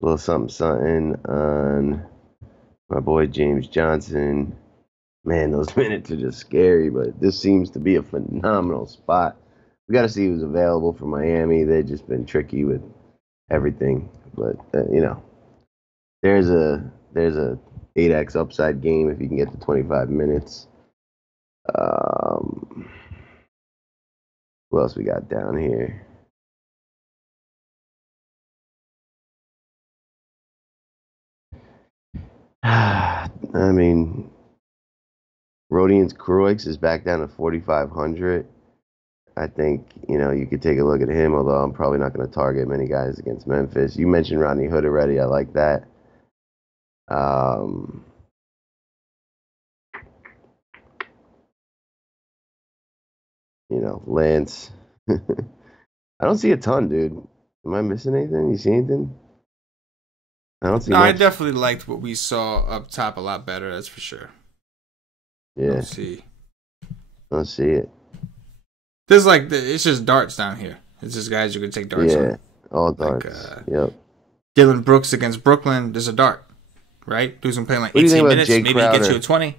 little something on my boy James Johnson. Man, those minutes are just scary, but this seems to be a phenomenal spot. We got to see who's available for Miami. They've just been tricky with everything, but there's a 8x upside game if you can get to 25 minutes. Who else we got down here? I mean, Rodions Kroix is back down to 4,500. I think, you could take a look at him, although I'm probably not going to target many guys against Memphis. You mentioned Rodney Hood already. I like that. Lance. I don't see a ton, dude. Am I missing anything? You see anything? I don't see much. I definitely liked what we saw up top a lot better, that's for sure. Yeah. Don't see it. There's it's just darts down here. It's just guys you can take darts on. Yeah, all darts. Yep. Dylan Brooks against Brooklyn, there's a dart, right? Dude's been playing 18 minutes, maybe he gets you a 20.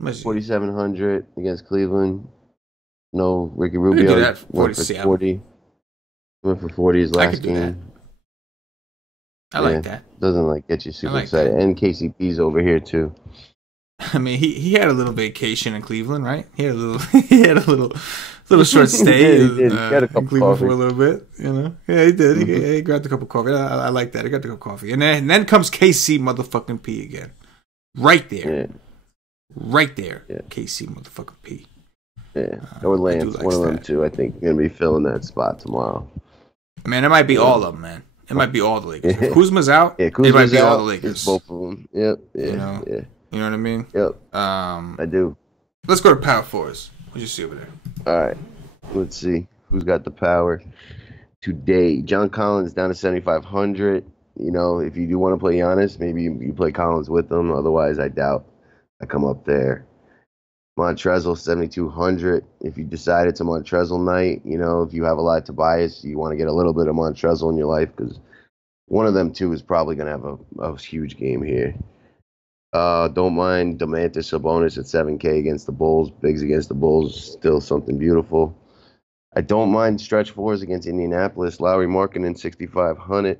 4,700 against Cleveland. No, Ricky Rubio went for 40. Went for 40 his last game. I like that. Doesn't get you super excited. And KCP's over here too. I mean, he had a little vacation in Cleveland, right? He had a little short stay he had a cup in Cleveland for a little bit. Yeah, he did. He grabbed a cup of coffee. I like that. He got the cup of coffee, and then comes KC motherfucking P again, right there. Yeah. Right there, KC motherfucking P. Yeah, or Lance, one of them too. I think going to be filling that spot tomorrow. Man, it might be all of them, man. It might be all the Lakers. If Kuzma's out, it might be all the Lakers. Both of them. Yep. Yeah. You know what I mean? Yep. I do. Let's go to power fours. What you see over there? All right. Let's see who's got the power today. John Collins down to 7,500. If you do want to play Giannis, maybe you play Collins with them. Otherwise, I doubt I come up there. Montrezl 7,200. If you decide it's a Montrezl night, if you have a lot of Tobias, you want to get a little bit of Montrezl in your life because one of them two is probably going to have a huge game here. Don't mind Domantas Sabonis at 7K against the Bulls. Bigs against the Bulls, still something beautiful. I don't mind stretch fours against Indianapolis. Lauri Markkanen 6,500.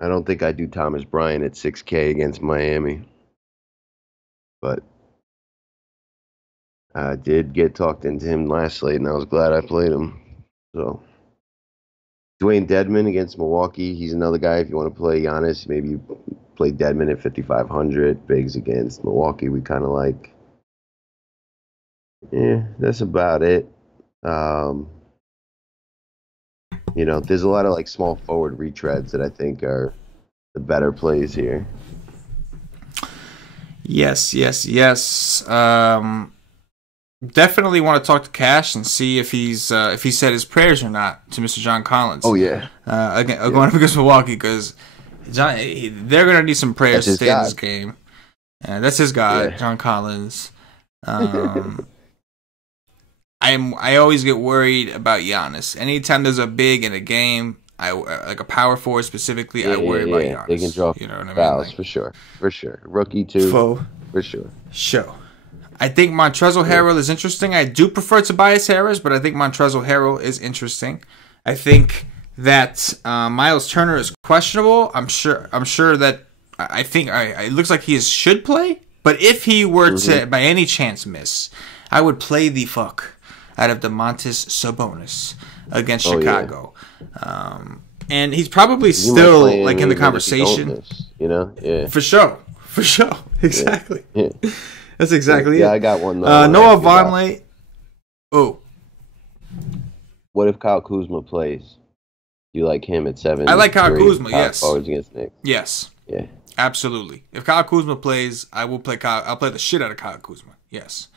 I don't think I do Thomas Bryant at 6K against Miami. But I did get talked into him last slate, and I was glad I played him. So, Dwayne Dedmon against Milwaukee. He's another guy. If you want to play Giannis, maybe you play Dedmon at 5,500. Bigs against Milwaukee, we kind of like. Yeah, that's about it. There's a lot of small forward retreads that I think are the better plays here. Yes. Definitely want to talk to Cash and see if he said his prayers or not to Mr. John Collins. Oh yeah. Going up against Milwaukee because they're gonna need some prayers to stay in this game. That's his God, John Collins. I always get worried about Giannis. Anytime there's a big in a game, like a power forward specifically, I worry about Giannis. They can draw fouls for sure. Rookie too, for sure. I think Montrezl Harrell is interesting. I do prefer Tobias Harris, but I think Montrezl Harrell is interesting. I think that Miles Turner is questionable. I'm sure that I think it looks like he should play. But if he were to, by any chance, miss, I would play the fuck out of Domantas Sabonis against Chicago. Yeah. And he's probably still like in the conversation. For sure. Exactly. Yeah. That's exactly it. Yeah, I got one. Noah Vonleh. Oh. What if Kyle Kuzma plays? You like him at 7? I like Kyle Kuzma, yes. Forwards against Knicks. Yes. Yeah. Absolutely. If Kyle Kuzma plays, I will play Kyle. I'll play the shit out of Kyle Kuzma. Yes.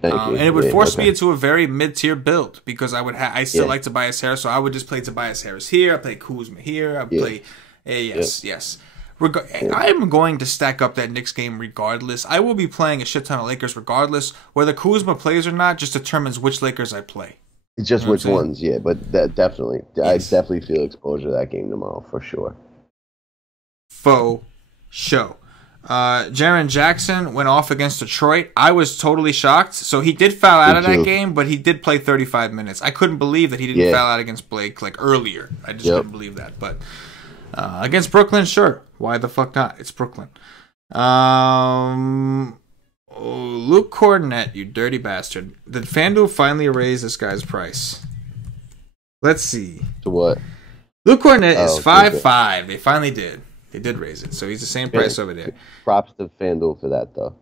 Thank you. And it would force me into a very mid-tier build because I still like Tobias Harris, so I would just play Tobias Harris here. I play Kuzma here. I play. Yes. I am going to stack up that Knicks game regardless. I will be playing a shit ton of Lakers regardless. Whether Kuzma plays or not just determines which Lakers I play. It's just which ones, yeah. But that definitely, I definitely feel exposure to that game tomorrow for sure. Faux show. Jaren Jackson went off against Detroit. I was totally shocked. So he did foul out of that game, but he did play 35 minutes. I couldn't believe that he didn't foul out against Blake like earlier. I just couldn't believe that. But against Brooklyn, sure. Why the fuck not? It's Brooklyn. Luke Cornett, you dirty bastard. Did FanDuel finally raise this guy's price? Let's see. To what? Luke Cornett is 5'5". They finally did. They did raise it, so he's the same price over there. Props to FanDuel for that, though.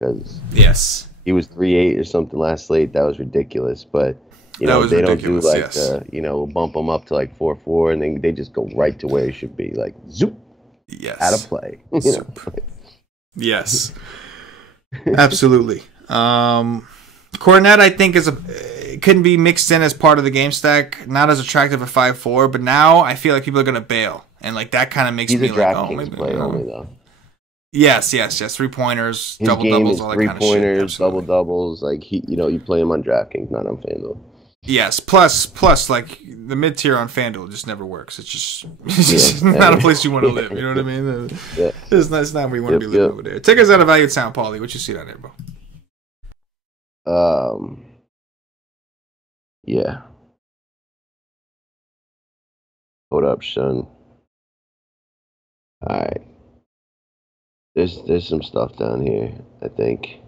Because yes, he was 3.8 or something last slate. That was ridiculous. But they don't do like bump him up to like 4.4, and then they just go right to where it should be, like zoop. Yes, out of play. Yes, absolutely. Cornette, I think, couldn't be mixed in as part of the game stack. Not as attractive at 5.4, but now I feel like people are gonna bail, and like that kind of makes me like, oh, maybe play only though. Yes. 3-pointers, double doubles, all that kind of shit. 3-pointers, double doubles. Like you play him on DraftKings, not on FanDuel. Yes, plus, like the mid tier on FanDuel just never works. It's just not a place you want to live. You know what I mean? It's not where you want to be living over there. Take us out of Value Town, Paulie. What you see down there, bro? Yeah. Hold up, son. All right. There's some stuff down here. I think.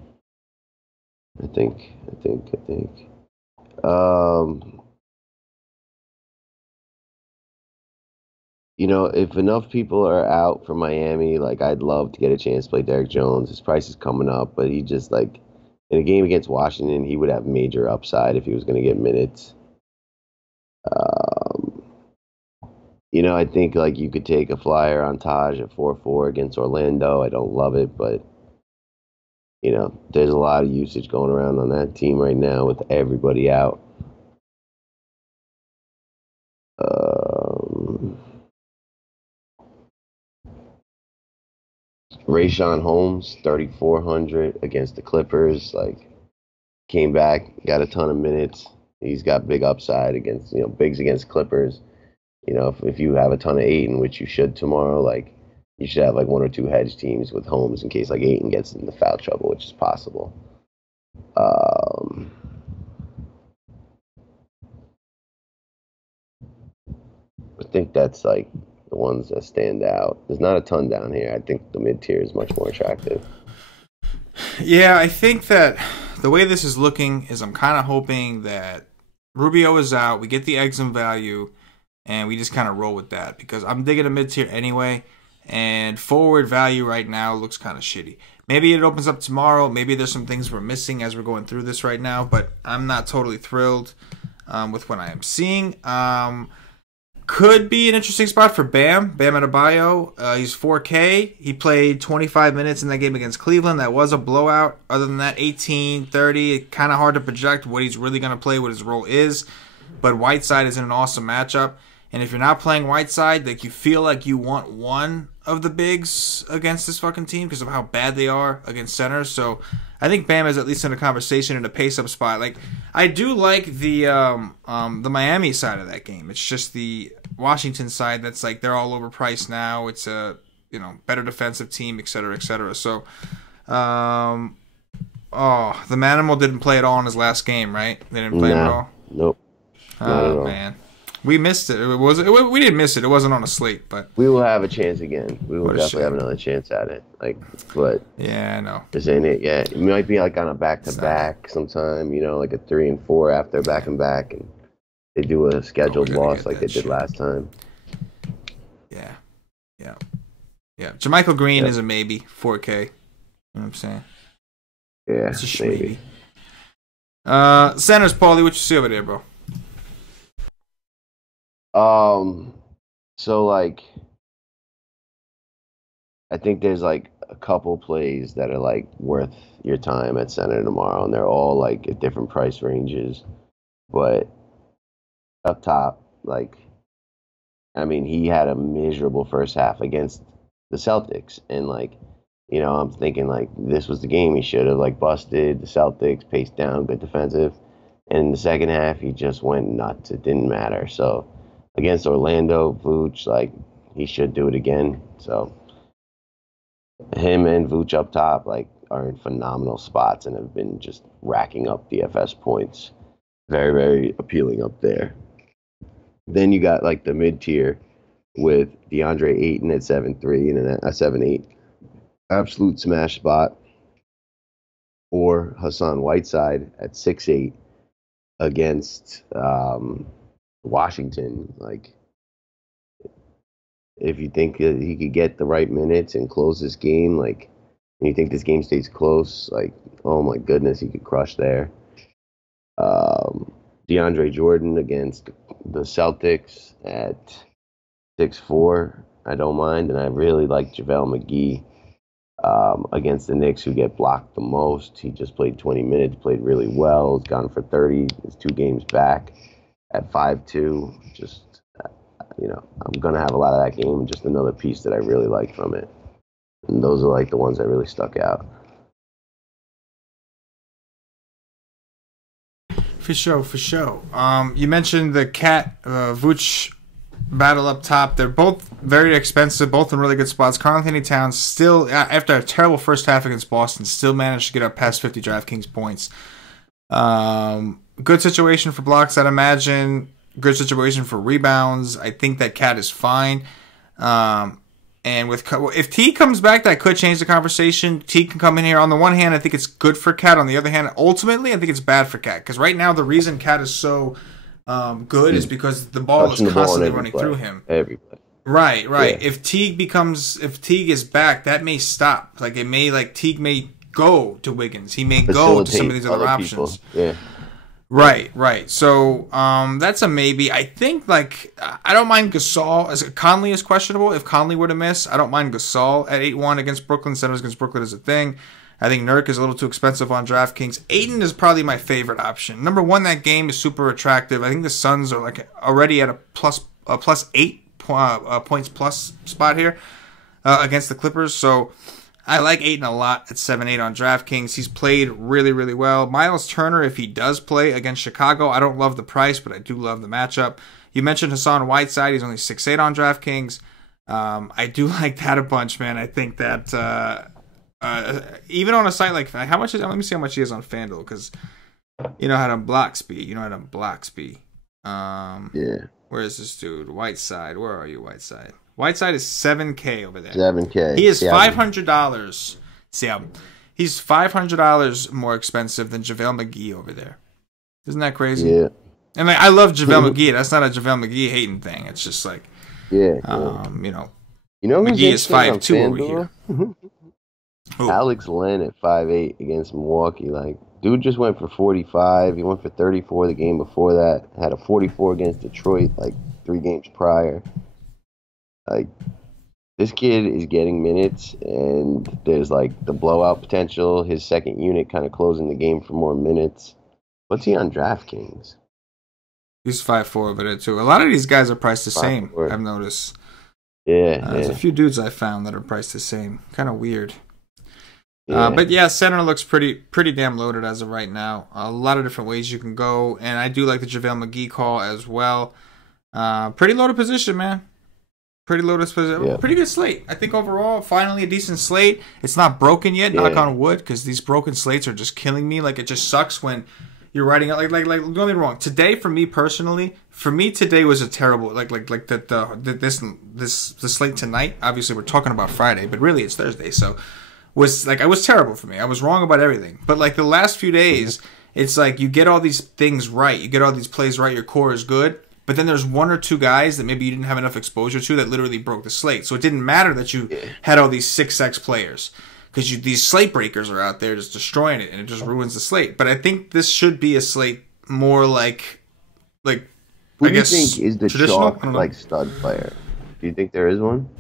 If enough people are out for Miami, like I'd love to get a chance to play Derrick Jones. His price is coming up, but he just like in a game against Washington, he would have major upside if he was going to get minutes. I think like you could take a flyer on Taj at 4.4 against Orlando. I don't love it, but there's a lot of usage going around on that team right now with everybody out. Rayshawn Holmes, 3,400 against the Clippers. Like, came back, got a ton of minutes. He's got big upside against, bigs against Clippers. If you have a ton of Ayton, which you should tomorrow, like, you should have like one or two hedge teams with Holmes in case like Ayton gets into foul trouble, which is possible. I think that's like the ones that stand out. There's not a ton down here. I think the mid tier is much more attractive. Yeah, I think that the way this is looking is I'm kind of hoping that Rubio is out. We get the eggs in value, and we just kind of roll with that because I'm digging a mid tier anyway. And forward value right now looks kind of shitty. Maybe it opens up tomorrow. Maybe there's some things we're missing as we're going through this right now. But I'm not totally thrilled with what I am seeing. Could be an interesting spot for Bam Adebayo. He's 4K. He played 25 minutes in that game against Cleveland. That was a blowout. Other than that, 18, 30. Kind of hard to project what he's really going to play, what his role is. But Whiteside is in an awesome matchup. And if you're not playing Whiteside, like you feel like you want one of the bigs against this fucking team because of how bad they are against centers. So I think Bam is at least in a conversation in a pace-up spot. Like I do like the Miami side of that game. It's just the Washington side that's like they're all overpriced now. It's a better defensive team, et cetera, et cetera. So, the Manimal didn't play at all in his last game, right? They didn't play him at all. Nope. Oh man. We missed it. We didn't miss it. It wasn't on a slate, but we will have a chance again. We will definitely have another chance at it. But yeah, I know. This ain't it yet. It might be like on a back-to-back sometime. Like a 3 and 4 after back-and-back, and they do a scheduled loss like they did last time. Yeah. Jermichael Green is a maybe. 4K. You know what I'm saying? Yeah, it's a maybe. Centers, Paulie, what you see over there, bro? So I think there's a couple plays that are worth your time at center tomorrow, and they're all at different price ranges. But up top, he had a miserable first half against the Celtics, and I'm thinking this was the game he should have busted the Celtics, paced down, good defensive, and in the second half he just went nuts. It didn't matter. So against Orlando, Vooch, he should do it again. So him and Vooch up top, are in phenomenal spots and have been just racking up DFS points. Very, very appealing up there. Then you got the mid-tier with DeAndre Ayton at 7-3 and a 7-8. Absolute smash spot. Or Hassan Whiteside at 6-8 against Washington. If you think he could get the right minutes and close this game, and you think this game stays close, oh my goodness, he could crush there. DeAndre Jordan against the Celtics at 6-4, I don't mind, and I really like JaVale McGee against the Knicks, who get blocked the most. He just played 20 minutes, played really well. He's gone for 30. His 2 games back at 5-2. Just, I'm going to have a lot of that game, and just another piece that I really like from it. And those are the ones that really stuck out. For sure. You mentioned the Cat Vooch battle up top. They're both very expensive, both in really good spots. Karl-Anthony Towns still, after a terrible first half against Boston, still managed to get up past 50 DraftKings points. Good situation for blocks, I'd imagine. Good situation for rebounds. I think that Cat is fine. And if T comes back, that could change the conversation. T can come in here. On the one hand, I think it's good for Cat. On the other hand, ultimately, I think it's bad for Cat. Because right now, the reason Cat is so good is because the ball is constantly running through him. Everybody. Right. Yeah. If Teague is back, that may stop. Teague may go to Wiggins. He may go to some of these other options. People. Yeah. Right. So that's a maybe. I think I don't mind Gasol. As Conley is questionable. If Conley were to miss, I don't mind Gasol at 8-1 against Brooklyn. Centers against Brooklyn is a thing. I think Nurk is a little too expensive on DraftKings. Ayton is probably my favorite option. Number one, that game is super attractive. I think the Suns are already at a plus 8 points plus spot here against the Clippers. So I like Ayton a lot at 7-8 on DraftKings. He's played really, really well. Miles Turner, if he does play against Chicago, I don't love the price, but I do love the matchup. You mentioned Hassan Whiteside. He's only 6-8 on DraftKings. I do like that a bunch, man. I think that even on a site like how much is? Let me see how much he is on FanDuel, because you know how to block speed. Yeah. Where is this dude? Whiteside. Where are you, Whiteside? Whiteside is 7K over there. 7K. He is $500. He's $500 more expensive than JaVale McGee over there. Isn't that crazy? Yeah. And I love JaVale McGee. That's not a JaVale McGee hating thing. It's just yeah. McGee is 5'2" over here. Alex Len at 5'8" against Milwaukee. Dude just went for 45. He went for 34 the game before that. Had a 44 against Detroit. 3 games prior. Like, this kid is getting minutes, and there's like the blowout potential. His second unit kind of closing the game for more minutes. What's he on DraftKings? He's 5'4" over there too. A lot of these guys are priced the same. I've noticed. Yeah, there's a few dudes I found that are priced the same. Kind of weird. Yeah. But yeah, center looks pretty damn loaded as of right now. A lot of different ways you can go, and I do like the JaVale McGee call as well. Pretty loaded position, man. Pretty loaded position. Yeah. Pretty good slate. I think overall, finally a decent slate. It's not broken yet, knock on wood, because these broken slates are just killing me. Like, it just sucks when you're writing out. Like don't get me wrong. Today, for me personally, today was a terrible. This slate tonight. Obviously, we're talking about Friday, but really it's Thursday, so. It was terrible for me. I was wrong about everything. But like the last few days, it's like you get all these things right. You get all these plays right. Your core is good. But then there's 1 or 2 guys that maybe you didn't have enough exposure to that literally broke the slate. So it didn't matter that you had all these 6x players. Because these slate breakers are out there just destroying it. And it just ruins the slate. But I think this should be a slate more like Who do you think is the chalk like stud player? Do you think there is one?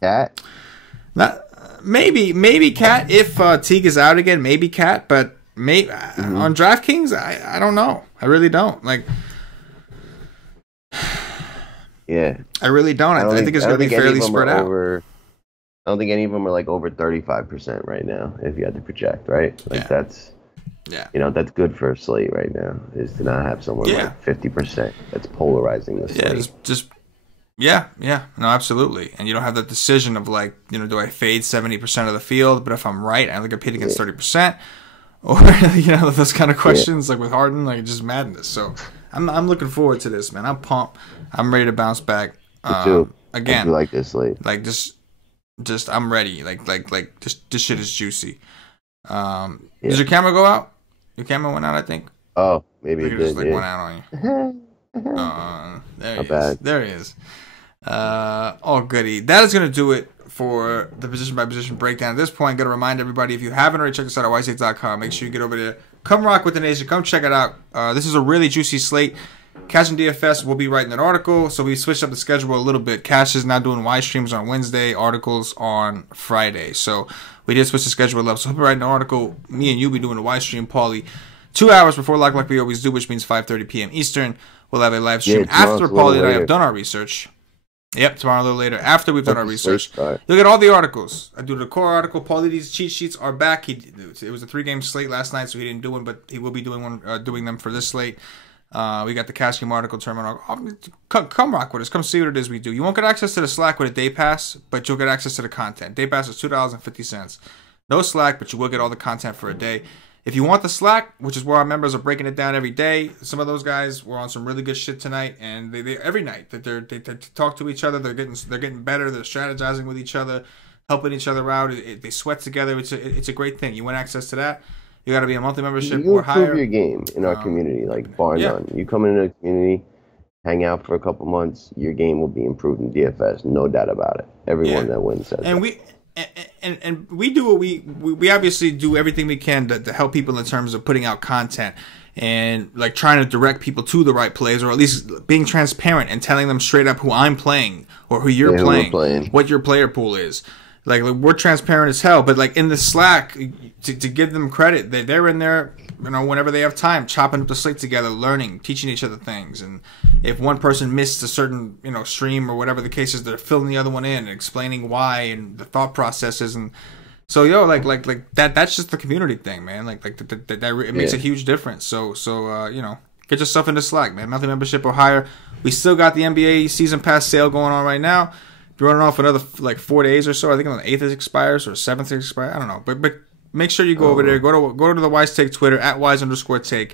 Cat? Maybe Cat if Teague is out again. Maybe Cat, but on DraftKings, I don't know. I really don't. Like, yeah, I really don't. I think it's going to be fairly spread out. I don't think any of them are like over 35% right now. If you had to project, right? Like that's that's good for a slate right now. Is to not have someone like 50% that's polarizing the slate. Yeah, no, absolutely. And you don't have that decision of like, do I fade 70% of the field? But if I'm right, I only get paid against 30%. Or, those kind of questions, like with Harden, like just madness. So I'm looking forward to this, man. I'm pumped. I'm ready to bounce back. Again, I like this slate. Like just I'm ready. Like this shit is juicy. Did your camera go out? Your camera went out, I think. Oh, maybe it did. Just went out on you. There he is. There he is. Oh, goody. That is going to do it for the position by position breakdown. At this point, I'm going to remind everybody, if you haven't already checked us out at whitestate.com, make sure you get over there. Come rock with the nation. Come check it out. This is a really juicy slate. Cash and DFS will be writing an article, so we switched up the schedule a little bit. Cash is now doing live streams on Wednesday, articles on Friday. So we did switch the schedule up. So he'll be writing an article. Me and you will be doing a live stream, Paulie, 2 hours before Lock Like we always do, which means 5:30 p.m. Eastern. We'll have a live stream after Paulie and I have done our research. Yep, tomorrow a little later. After we've done our research, you'll get all the articles. I do the core article. Paulie D's cheat sheets are back. It was a 3-game slate last night, so he didn't do one, but he will be doing them for this slate. We got the cash game article terminal. Come rock with us. Come see what it is we do. You won't get access to the Slack with a day pass, but you'll get access to the content. Day pass is $2.50. No Slack, but you will get all the content for a day. If you want the Slack, which is where our members are breaking it down every day, some of those guys were on some really good shit tonight, and they every night that they talk to each other, they're getting better, they're strategizing with each other, helping each other out. They sweat together. It's a great thing. You want access to that? You got to be a monthly membership or higher. You improve your game in our community, like bar none. You come into the community, hang out for a couple months, your game will be improved in DFS, no doubt about it. Everyone that wins says that. And we do what we obviously do everything we can to help people in terms of putting out content and like trying to direct people to the right plays, or at least being transparent and telling them straight up who I'm playing or who you're playing, what your player pool is. Like we're transparent as hell, but like in the Slack, to give them credit, they're in there, whenever they have time, chopping up the slate together, learning, teaching each other things. And if one person missed a certain, stream or whatever the case is, they're filling the other one in and explaining why and the thought processes. And so, like that's just the community thing, man. It makes a huge difference. So get yourself into Slack, man. Monthly membership or higher. We still got the NBA season pass sale going on right now. Running off another 4 days or so. I think on the 8th it expires or 7th it expires. I don't know. But make sure you go over there. Go to the Wise Take Twitter at @wise_take,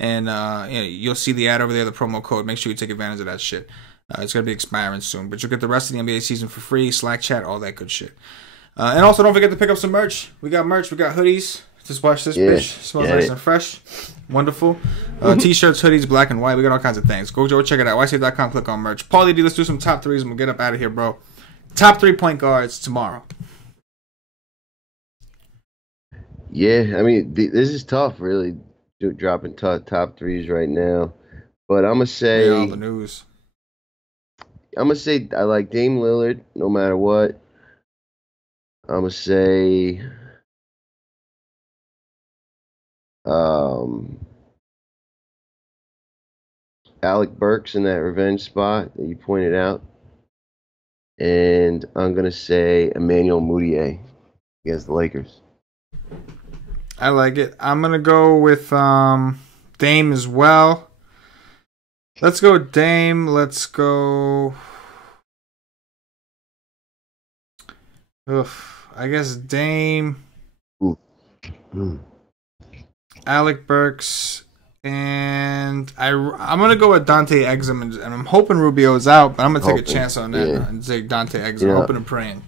and you'll see the ad over there, the promo code. Make sure you take advantage of that shit. It's gonna be expiring soon, but you'll get the rest of the NBA season for free. Slack chat, all that good shit. And also don't forget to pick up some merch. We got merch. We got hoodies. Just watch this bitch. Smells nice and fresh. Wonderful. T-shirts, hoodies, black and white. We got all kinds of things. Go check it out. YC.com. Click on merch. Paulie D, let's do some top threes and we'll get up out of here, bro. Top 3 point guards tomorrow. Yeah, I mean, this is tough, really, dropping top threes right now. But I'm gonna say all the news. I'm gonna say I like Dame Lillard no matter what. I'm gonna say Alec Burks in that revenge spot that you pointed out. And I'm going to say Emmanuel Mudiay against the Lakers. I like it. I'm going to go with Dame as well. Let's go with Dame. Let's go... I guess Dame, Alec Burks, and I'm going to go with Dante Exum. And I'm hoping Rubio's out, but I'm going to take a chance on that and say Dante Exum. Hoping and praying.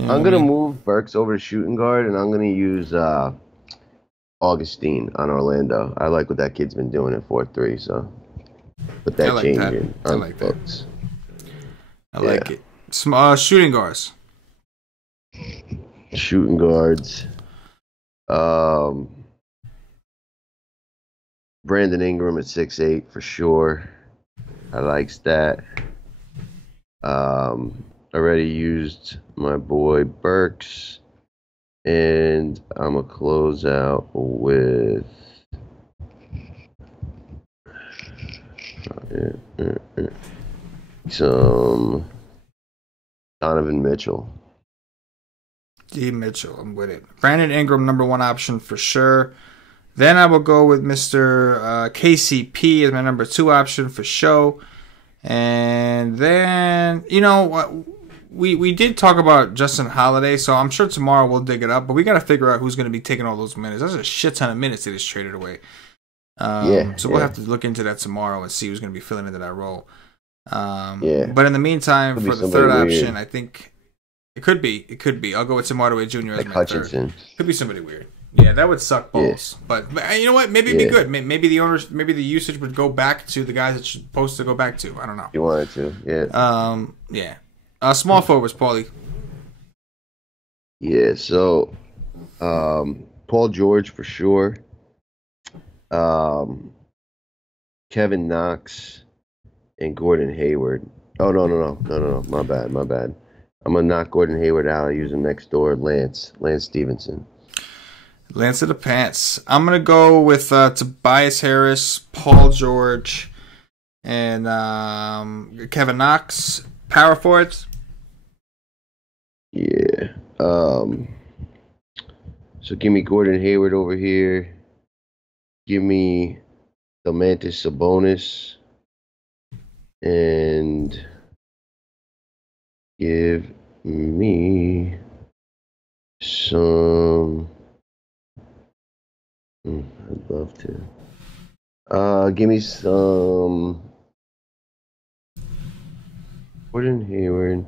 I'm going to move Burks over to shooting guard, and I'm going to use Augustine on Orlando. I like what that kid's been doing at 4-3, so put that change in. I like that. I like it. Shooting guards. Shooting guards. Brandon Ingram at 6'8" for sure. I likes that. Already used my boy Burks. And I'm going to close out with some Donovan Mitchell. D. Mitchell, I'm with it. Brandon Ingram, number one option for sure. Then I will go with Mr. KCP as my number two option for show. And then, you know what? We did talk about Justin Holiday, so I'm sure tomorrow we'll dig it up. But we got to figure out who's going to be taking all those minutes. That's a shit ton of minutes that is traded away. So we'll have to look into that tomorrow and see who's going to be filling into that role. But in the meantime, for the third option, I think it could be. I'll go with Tim Hardaway Jr. as my Hutchinson. Third. Could be somebody weird. Yeah, that would suck balls. Yeah. But you know what? Maybe it'd be good. Maybe the owners, maybe the usage would go back to the guys it's supposed to go back to. I don't know. You wanted to, yeah. Small forwards, Paulie. Yeah, so Paul George for sure. Kevin Knox and Gordon Hayward. Oh no! My bad. I'm gonna knock Gordon Hayward out. I use him next door. Lance Stevenson. Lance of the Pants. I'm gonna go with Tobias Harris, Paul George, and Kevin Knox. Power forwards. Yeah. So give me Gordon Hayward over here. Give me Domantas Sabonis. And give me some... I'd love to. Give me some Gordon Hayward,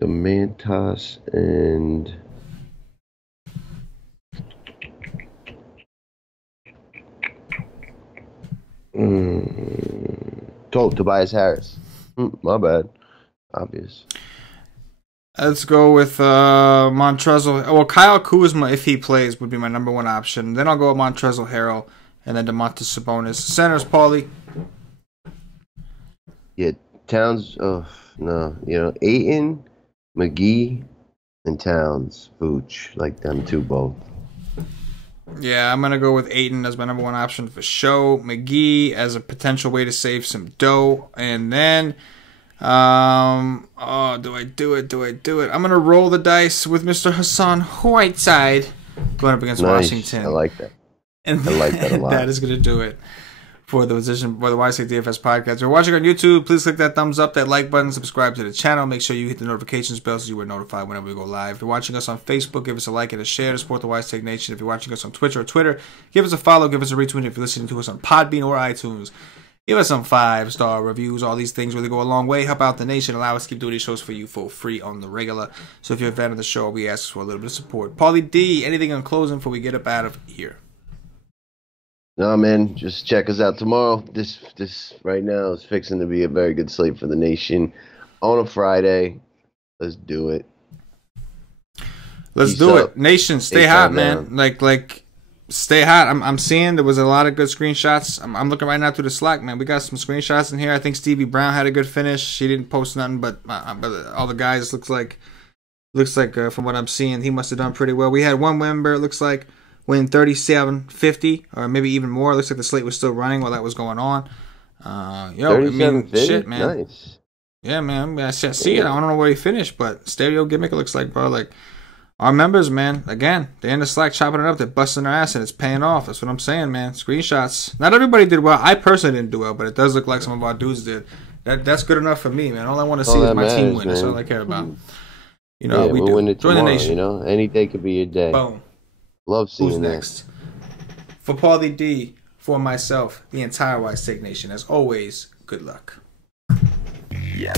Domantas, and Tobias Harris. My bad. Obvious. Let's go with Montrezl. Well, Kyle Kuzma, if he plays, would be my number one option. Then I'll go with Montrezl Harrell and then Domantas Sabonis. Centers, Paulie. Yeah, Towns. Oh no, Ayton, McGee, and Towns. Vooch, like them two both. Yeah, I'm gonna go with Ayton as my number one option for show. McGee as a potential way to save some dough, and then. Do I do it? I'm gonna roll the dice with Mr. Hassan Whiteside going up against Washington. I like that. And I like that a lot. That is gonna do it for the position for the YC DFS podcast. If you're watching on YouTube, please click that thumbs up, that like button, subscribe to the channel. Make sure you hit the notifications bell so you are notified whenever we go live. If you're watching us on Facebook, give us a like and a share to support the Wise Take Nation. If you're watching us on Twitch or Twitter, give us a follow, give us a retweet. If you're listening to us on Podbean or iTunes, give us some 5-star reviews. All these things really go a long way. Help out the nation. Allow us to keep doing these shows for you for free on the regular. So if you're a fan of the show, we ask for a little bit of support. Paulie D, anything on closing before we get up out of here? No, man. Just check us out tomorrow. This right now is fixing to be a very good slate for the nation on a Friday. Let's do it. Let's do it. Nation, stay hot, man. Like stay hot. I'm seeing there was a lot of good screenshots. I'm looking right now through the Slack, man. We got some screenshots in here. I think Stevie Brown had a good finish. She didn't post nothing, but all the guys looks like from what I'm seeing, he must have done pretty well. We had one member, it looks like, win 37.50 or maybe even more. It looks like the slate was still running while that was going on. Shit, man. Nice. Yeah, man. I see it. I don't know where he finished, but stereo gimmick, it looks like, bro. Like, our members, man, again, they're in the Slack chopping it up. They're busting their ass, and it's paying off. That's what I'm saying, man. Screenshots. Not everybody did well. I personally didn't do well, but it does look like some of our dudes did. That's good enough for me, man. All I want to see is my team win. That's all I care about. You know, we'll win it tomorrow, join the nation. You know, any day could be your day. Boom. Love seeing Who's next? For Paulie D, for myself, the entire Wise Take Nation, as always, good luck. Yeah.